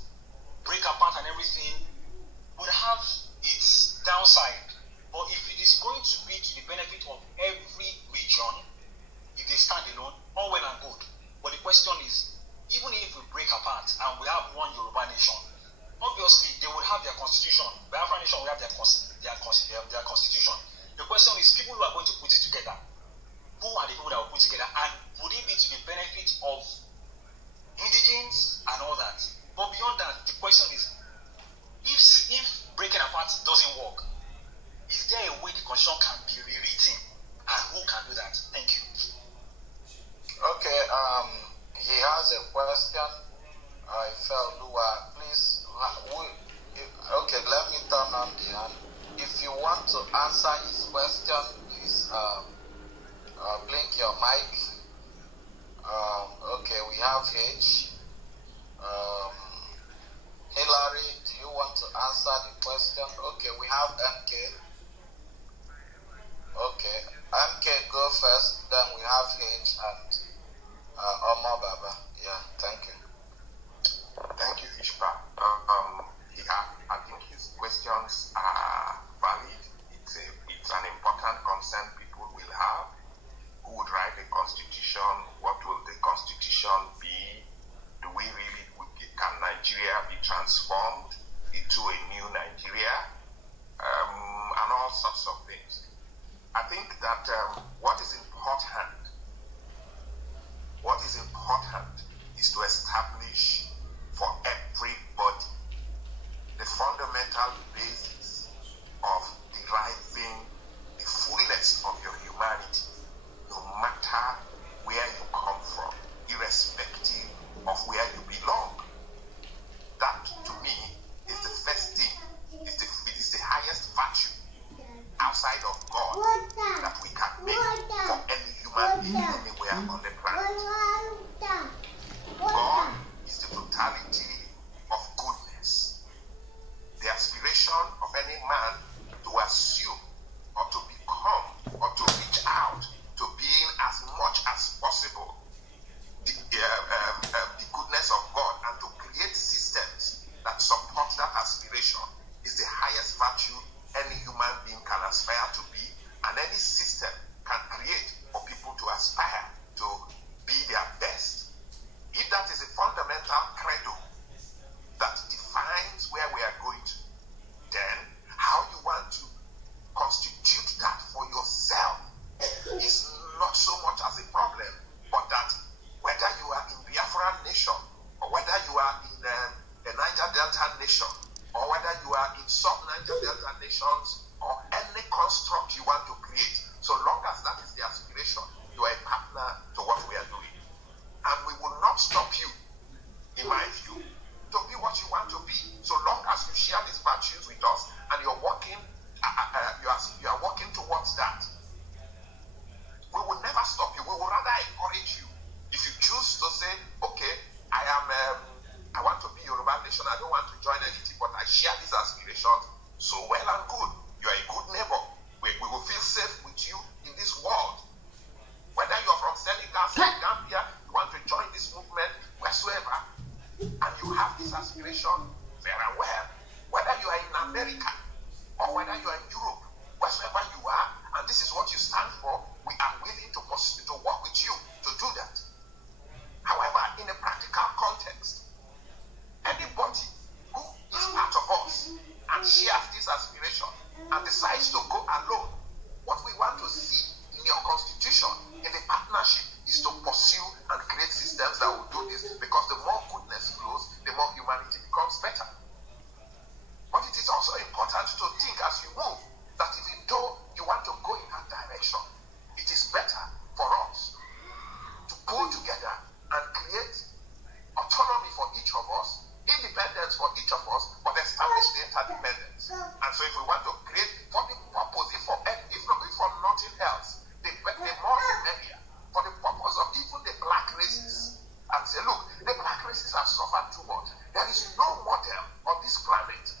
break apart and everything would have its downside. But if it is going to be to the benefit of every region, if they stand alone, all well and good. But the question is, even if we break apart and we have one Yoruba nation, obviously they will have their constitution. Biafra nation will have their constitution. The question is, people who are going to put it together, who are the people that will put it together, and would it be to the benefit of indigents and all that? But beyond that, the question is, if breaking apart doesn't work, is there a way the constitution can be rewritten, and who can do that? Thank you. Okay, he has a question. I felt, please, okay, let me turn on the hand. If you want to answer his question, please blink your mic. Okay, we have H. Hillary, do you want to answer the question? Okay, we have MK. Okay, MK go first, then we have H and Omar Baba. Yeah, thank you. Thank you, Ishba. I think his questions are valid. It's an important concern people will have. Who would write the Constitution? What will the Constitution be? Do we really, can Nigeria be transformed into a new Nigeria? And all sorts of things. I think that what is important is to establish for everybody the fundamental basis of deriving the fullness of your humanity, no matter where you come from, irrespective of where you belong. That, to me, is the first thing, it is the highest virtue outside of God that we can make for any human being anywhere on the planet. God is the totality of goodness. The aspiration of any man to assume or to become or to reach out to being as much as possible the goodness of God and to create systems that support that aspiration is the highest virtue any human being can aspire to be, and any system can create for people to aspire to be their as in Gambia, you want to join this movement, wheresoever, and you have this aspiration, very well, whether you are in America or whether you are in Europe, wheresoever you are, and this is what you stand for, we are willing to work with you to do that. However, in a practical context, anybody who is part of us and shares this aspiration and decides to go alone, what we want to see in your constitution, in the partnership, is to pursue and create systems that will do this, because the more goodness flows, the more humanity becomes better. But it is also important to think as you move that even though you want to go in that direction, it is better for us to pull together and create autonomy for each of us, independence for each of us, but establish the interdependence. And so if we want to create for the purpose, if for nothing else, the more the merrier, for the purpose of even the black races, and say, look, the black races have suffered too much. There is no model on this planet,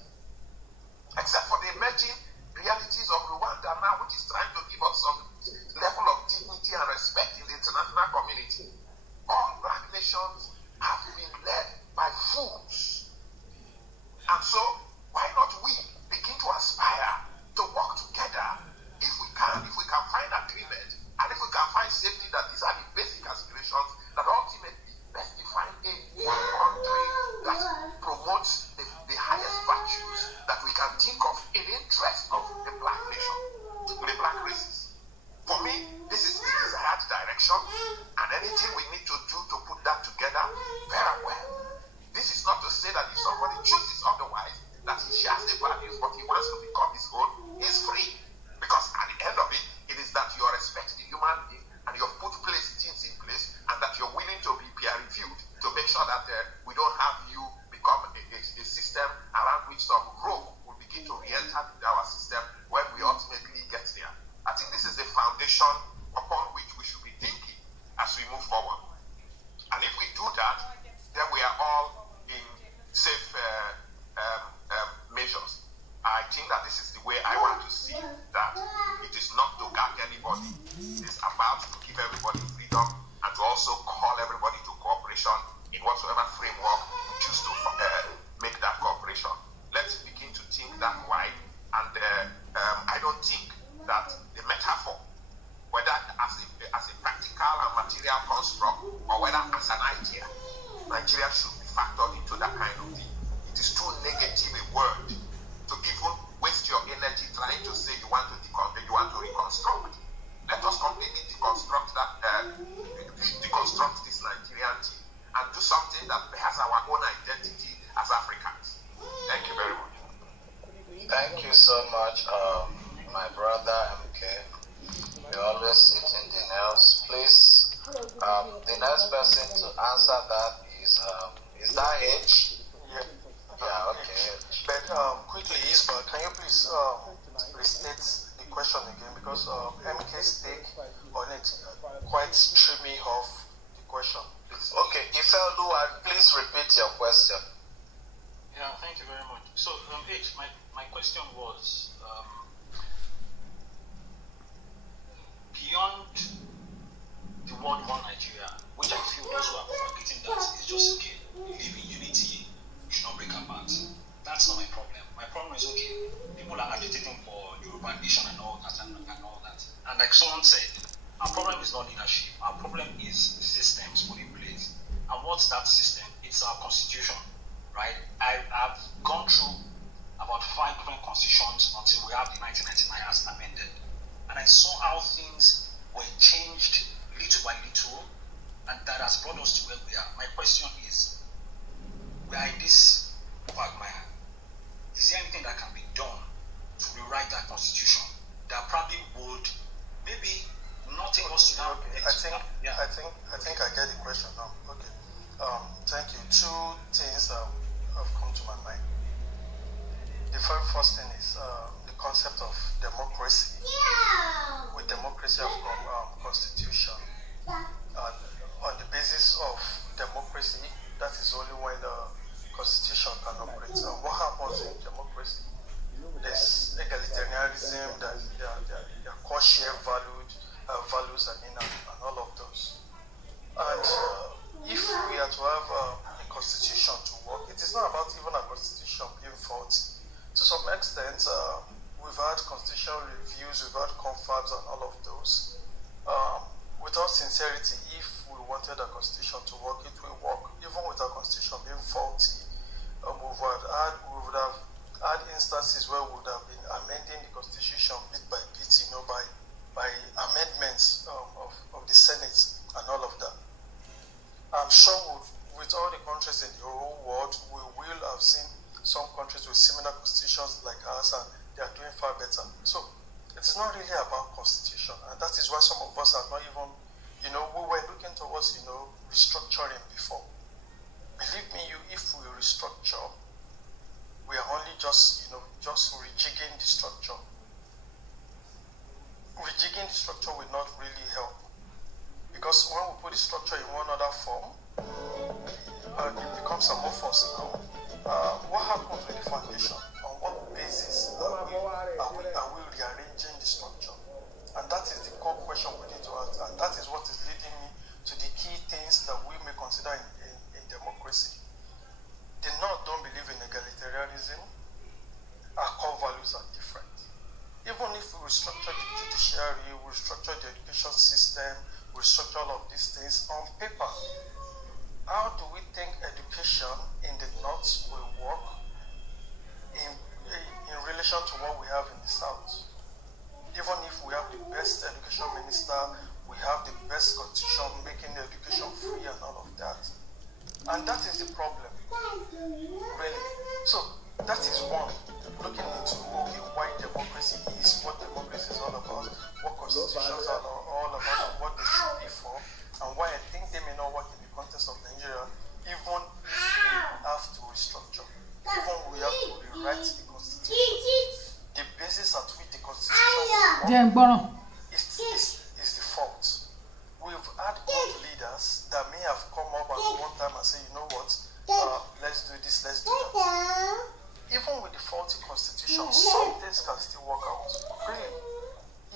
except for the emerging realities of Rwanda now, which is trying to give us some level of dignity and respect in the international community. All black nations have been led by fools. And so, why not we begin to aspire to work together if we can find agreement, and if we can find safety, that these are the basic aspirations that ultimately let's define a country that promotes the highest virtues that we can think of in the interest of the black nation, the black races. For me, this is the desired direction, and anything we need to do to put that together, very well. This is not to say that if somebody chooses otherwise, that he shares the values, but he wants to become his own, he's free. Because at the end of it, it is that you respect the human being, and you've put things in place, and that you're willing to be peer-reviewed to make sure that we don't have you become a system around which some rogue will begin to re-enter our system when we ultimately get there. I think this is the foundation upon which we should be thinking as we move forward. And if we do that, then we are all in safe measures. I think that this is the way I want to see that it is not to gag anybody. It is about to give everybody freedom and to also call everybody to cooperation in whatsoever framework we choose to make that cooperation. Let's begin to think that wide, and I don't think that the metaphor, whether as a practical and material construct or whether as an idea, Nigeria should be factored into that kind of thing. It is too negative a word to even waste your energy trying to say you want to reconstruct. Let us completely deconstruct this Nigerian thing and do something that has our own identity as Africans. Thank you very much. Thank you so much, my brother MK. You always sit in the nails. Please, the next person to answer that is that H? Yeah, okay. But quickly, Isba, can you please restate the question again, because MK's take on it quite threw me off the question. Please. Okay, Ifelu, please repeat your question. Yeah, thank you very much. So, H, my question was, beyond the word one Nigeria, which I feel those who are propagating that is just okay, we live in unity, we should not break apart. That's not my problem. My problem is, okay, people are agitating for Yoruba nation and all that and all that. And like someone said, our problem is not leadership. Our problem is systems put in place. And what's that system? It's our constitution, right? I've gone through about 5 different constitutions until we have the 1999 as amended. And I saw how things were changed little by little, and that has brought us to where we are. My question is, we are in this quagmire. Is there anything that can be done to rewrite that constitution that probably would maybe not take us to that? Okay. I think I get the question now. Okay. Thank you. 2 things have come to my mind. The very first thing is the concept of democracy. Yeah. With democracy have come constitution. On the basis of democracy, that is only when the constitution can operate. What happens in democracy? There's egalitarianism, their core shared values and all of those. sincerity, if we wanted a constitution to work, it will work. Even with our constitution being faulty, we would have had instances where we would have been amending the constitution bit by bit, by amendments of the Senate and all of that. I'm sure with all the countries in the whole world, we will have seen some countries with similar constitutions like ours, and they are doing far better. So it's not really about constitution, and that is why some of us are not even, we were looking towards, restructuring before. Believe me, if we restructure, we are only just rejigging the structure. Rejigging the structure will not really help, because when we put the structure in one other form, it becomes amorphous now. What happens with the foundation? On what basis are we rearranging the structure? And that is the core question we need to ask, and that is what is leading me to the key things that we may consider in democracy. The North don't believe in egalitarianism. Our core values are different. Even if we restructure the judiciary, we restructure the education system, we restructure all of these things on paper, how do we think education in the North will work in relation to what we have in the South? Even if we have the best education minister, we have the best constitution making the education free and all of that. And that is the problem, really. So that is one, looking into why democracy is, what democracy is all about, what constitutions are all about, and what they should be for, and why I think they may not work in the context of Nigeria, even if we have to restructure, even we have to rewrite the constitution. The basis at which the constitution is the fault. We've had good leaders that may have come up at one time and say, you know what, let's do this, let's do that. Even with the faulty constitution, some things can still work out. Really.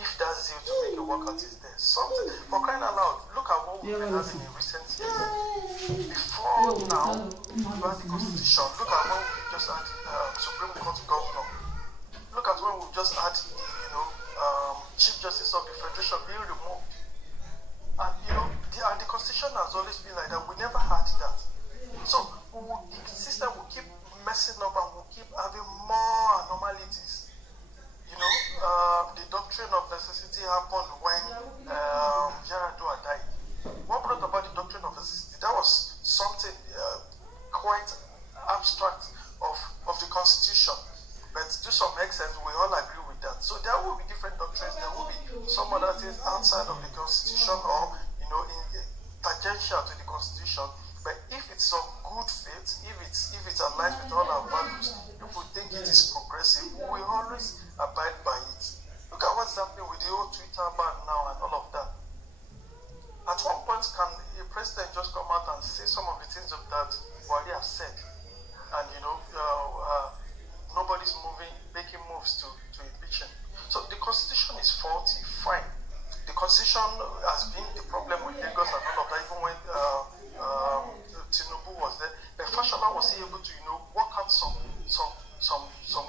If that zeal to make it work out is there. Something, for crying out loud, look at what we've been having in recent years. Before now, we've had the constitution. Look at when we just had Supreme Court governor. Look at when we just had Chief Justice of the Federation being removed. And the constitution has always been like that. We never had that. So the system will keep messing up and will keep having more anomalies. The doctrine of necessity happened when Yaradua died. What brought about the doctrine of necessity? That was something quite abstract of the Constitution. But to some extent, we all agree with that. So there will be different doctrines. There will be some other things outside of the Constitution or, tangential to the Constitution. But if it's of good faith, if it's aligned with all our values, if we think it is progressive, we always abide by it. Look at what's happening with the old Twitter ban now and all of that. At one point, can a president just come out and say some of the things that Buhari has said? And nobody's making moves to impeach him. So the constitution is faulty, fine. The constitution has been the problem with Lagos and all of that, even when Tinubu was there. But Fashola was able to, work out some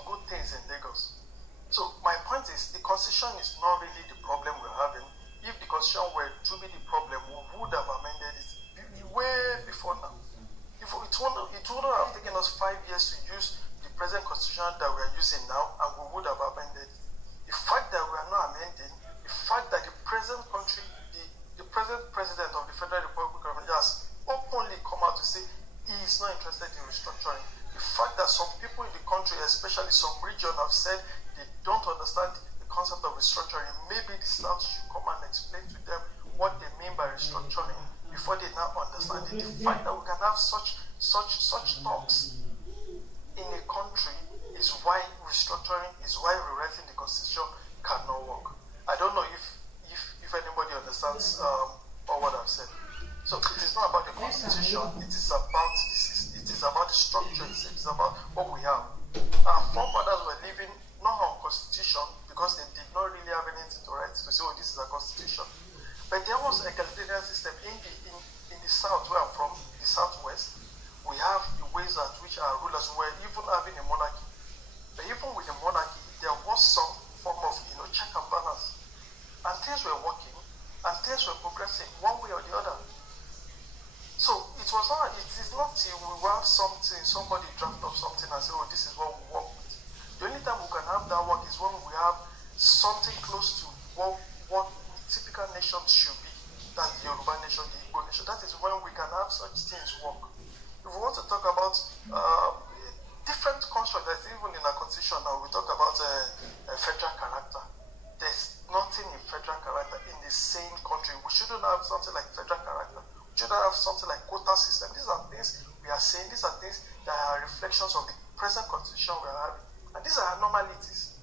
good things in Lagos. So my point is, the constitution is not really the problem we're having. If the constitution were to be the problem, we would have amended it way before now. It wouldn't have taken us 5 years to use the present constitution that we are using now, and we would have amended it. The fact that we are not amending, the fact that the present country, the present president of the Federal Republic of Nigeria has openly come out to say he is not interested in restructuring. The fact that some people in the country, especially some region, have said they don't understand the concept of restructuring. Maybe the South should come and explain to them what they mean by restructuring before they now understand it. The fact that we can have such talks in a country is why restructuring, is why rewriting the constitution cannot work. I don't know if anybody understands what I've said. So it is not about the constitution, it is about the structure, it is about what we have. Our forefathers were living not on constitution because they did not really have anything to write to say, oh, this is a constitution. But there was a egalitarian system in the south where I'm from, the southwest. We have the ways at which our rulers were even having a monarchy. But even with the monarchy, there was some form of check and balance. And things were working, and things were progressing one way or the something like quota system. These are things we are saying. These are things that are reflections of the present constitution we are having. And these are anomalies.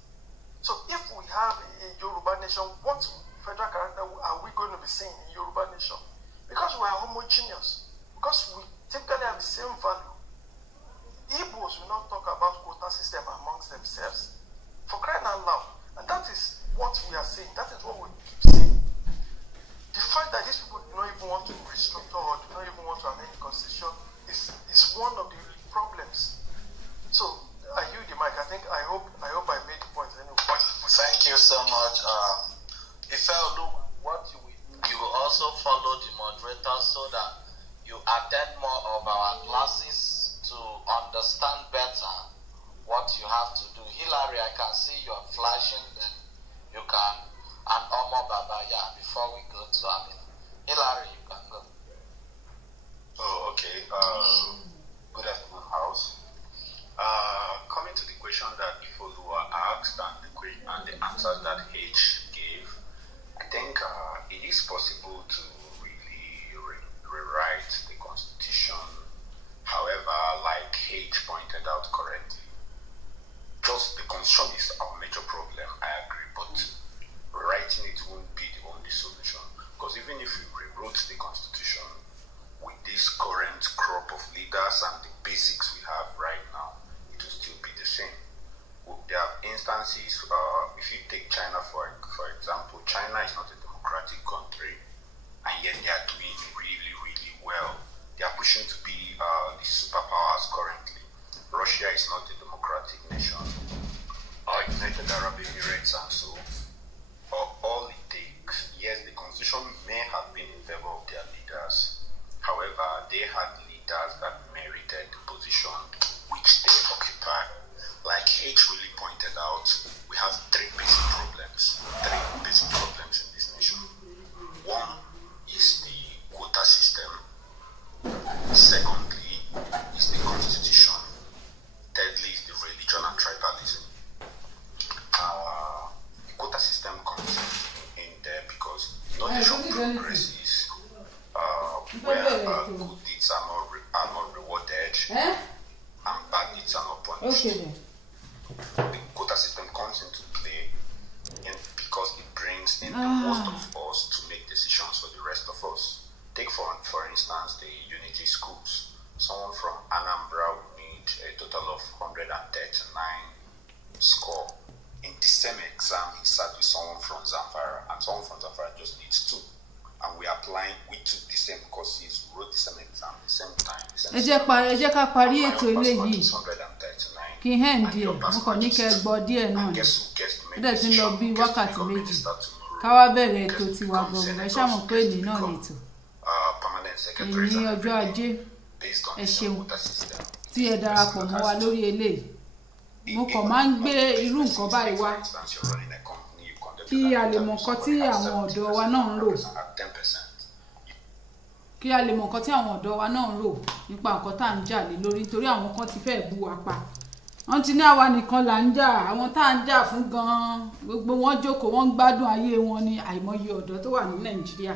So if we have a Yoruba nation, what federal character are we going to be seeing in Yoruba nation? Because we are homogeneous. Because we typically have the same value. Igbos will not talk about quota system amongst themselves. For crying out loud. And that is what we are saying. That is what we keep saying. The fact that these people do not even want to restructure or do not even want to amend the constitution is one of the problems. So I yield the mic. I hope I made the point anyway. Thank you so much. Ifeolu, what you will also follow the moderator so that you attend more of our classes to understand better what you have to do. Hillary, I can see you are flashing, then you can, and Omo Baba, yeah, before we go to Amin. Hillary, you can go. Oh, okay. Good afternoon, House. Coming to the question that Ifeoluwa asked and the answer that H gave, I think it is possible to really rewrite the Constitution. However, like H pointed out correctly, just the Constitution is our major problem, I agree, but rewriting it won't be the only solution. Because even if we rewrote the Constitution with this current crop of leaders and the basics we have right now, it will still be the same. There are instances, if you take China for example, China is not a democratic country, and yet they are doing really, really well. They are pushing to be the superpowers currently. Russia is not a democratic nation. United Arab Emirates and so. All it takes, yes, the constitution may have been in favor of their leaders. However, they had leaders that merited the position which they occupy. Like H really pointed out, we have three basic problems in this nation. One is the quota system. Secondly is the constitution. Thirdly is the religion and tribalism. The quota system comes in there because no nation progresses where good deeds are not rewarded and bad deeds are not punished. The quota system comes into play because it brings in the most of us to make decisions for the rest of us. Take for instance the unity schools. Someone from Anambra would need a total of 139 score. In the same exam, he sat with someone from Zamfara, and someone from Zamfara just needs 2. And we took the same courses, wrote the same exam, the same time. Ẹ jẹ́ ká parí ètò eléyìí. Kí hẹ́n díẹ̀, mo kàn ní kẹ́ gbọ́ díẹ̀ náà ni. Ó dẹ̀ ti ń lọ bí wákàtí méjì. Ká wá bẹ̀rẹ̀ ètò tiwa gbọ̀ngàn. Ẹ ṣàmọ̀ pé èdè náà lè tò. Èyí ọjọ́ ajé, ẹ ṣeun tí ẹ darapọ̀ mọ́ wa lórí eléyìí. Mo kàn máa ń gbé irú nǹkan báyìí wá kí a lè mọ̀ nǹkan tí àwọn ọ̀dọ́ wa náà ń rò. Kí a lè mọ̀ nǹkan tí àwọn ọ̀dọ́ wa náà ń rò nípa nǹkan tá à ń jà lé lórí, torí àwọn kan ti fẹ́ bú wa pa. Wọ́n ti ní àwa nìkan là ń jà, àwọn tá à ń jà fún gan-an gbogbo wọn jókòó wọ́n ń gbádùn ayé wọn ní àìmọye ọ̀dọ́ tó wà ní Nàìjíríà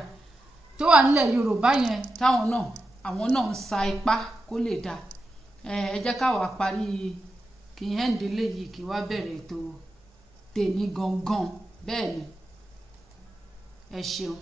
tó wà nílẹ̀ Yorùbá yẹn táwọn náà àwọn náà ń sa ipá kó lè dá. Ẹ jẹ́ ká wá parí kí hẹ́ǹdé léyìí kí wá bẹ̀rẹ̀ ètò tèmi gangan bẹ́ẹ̀ ni ẹ ṣeun.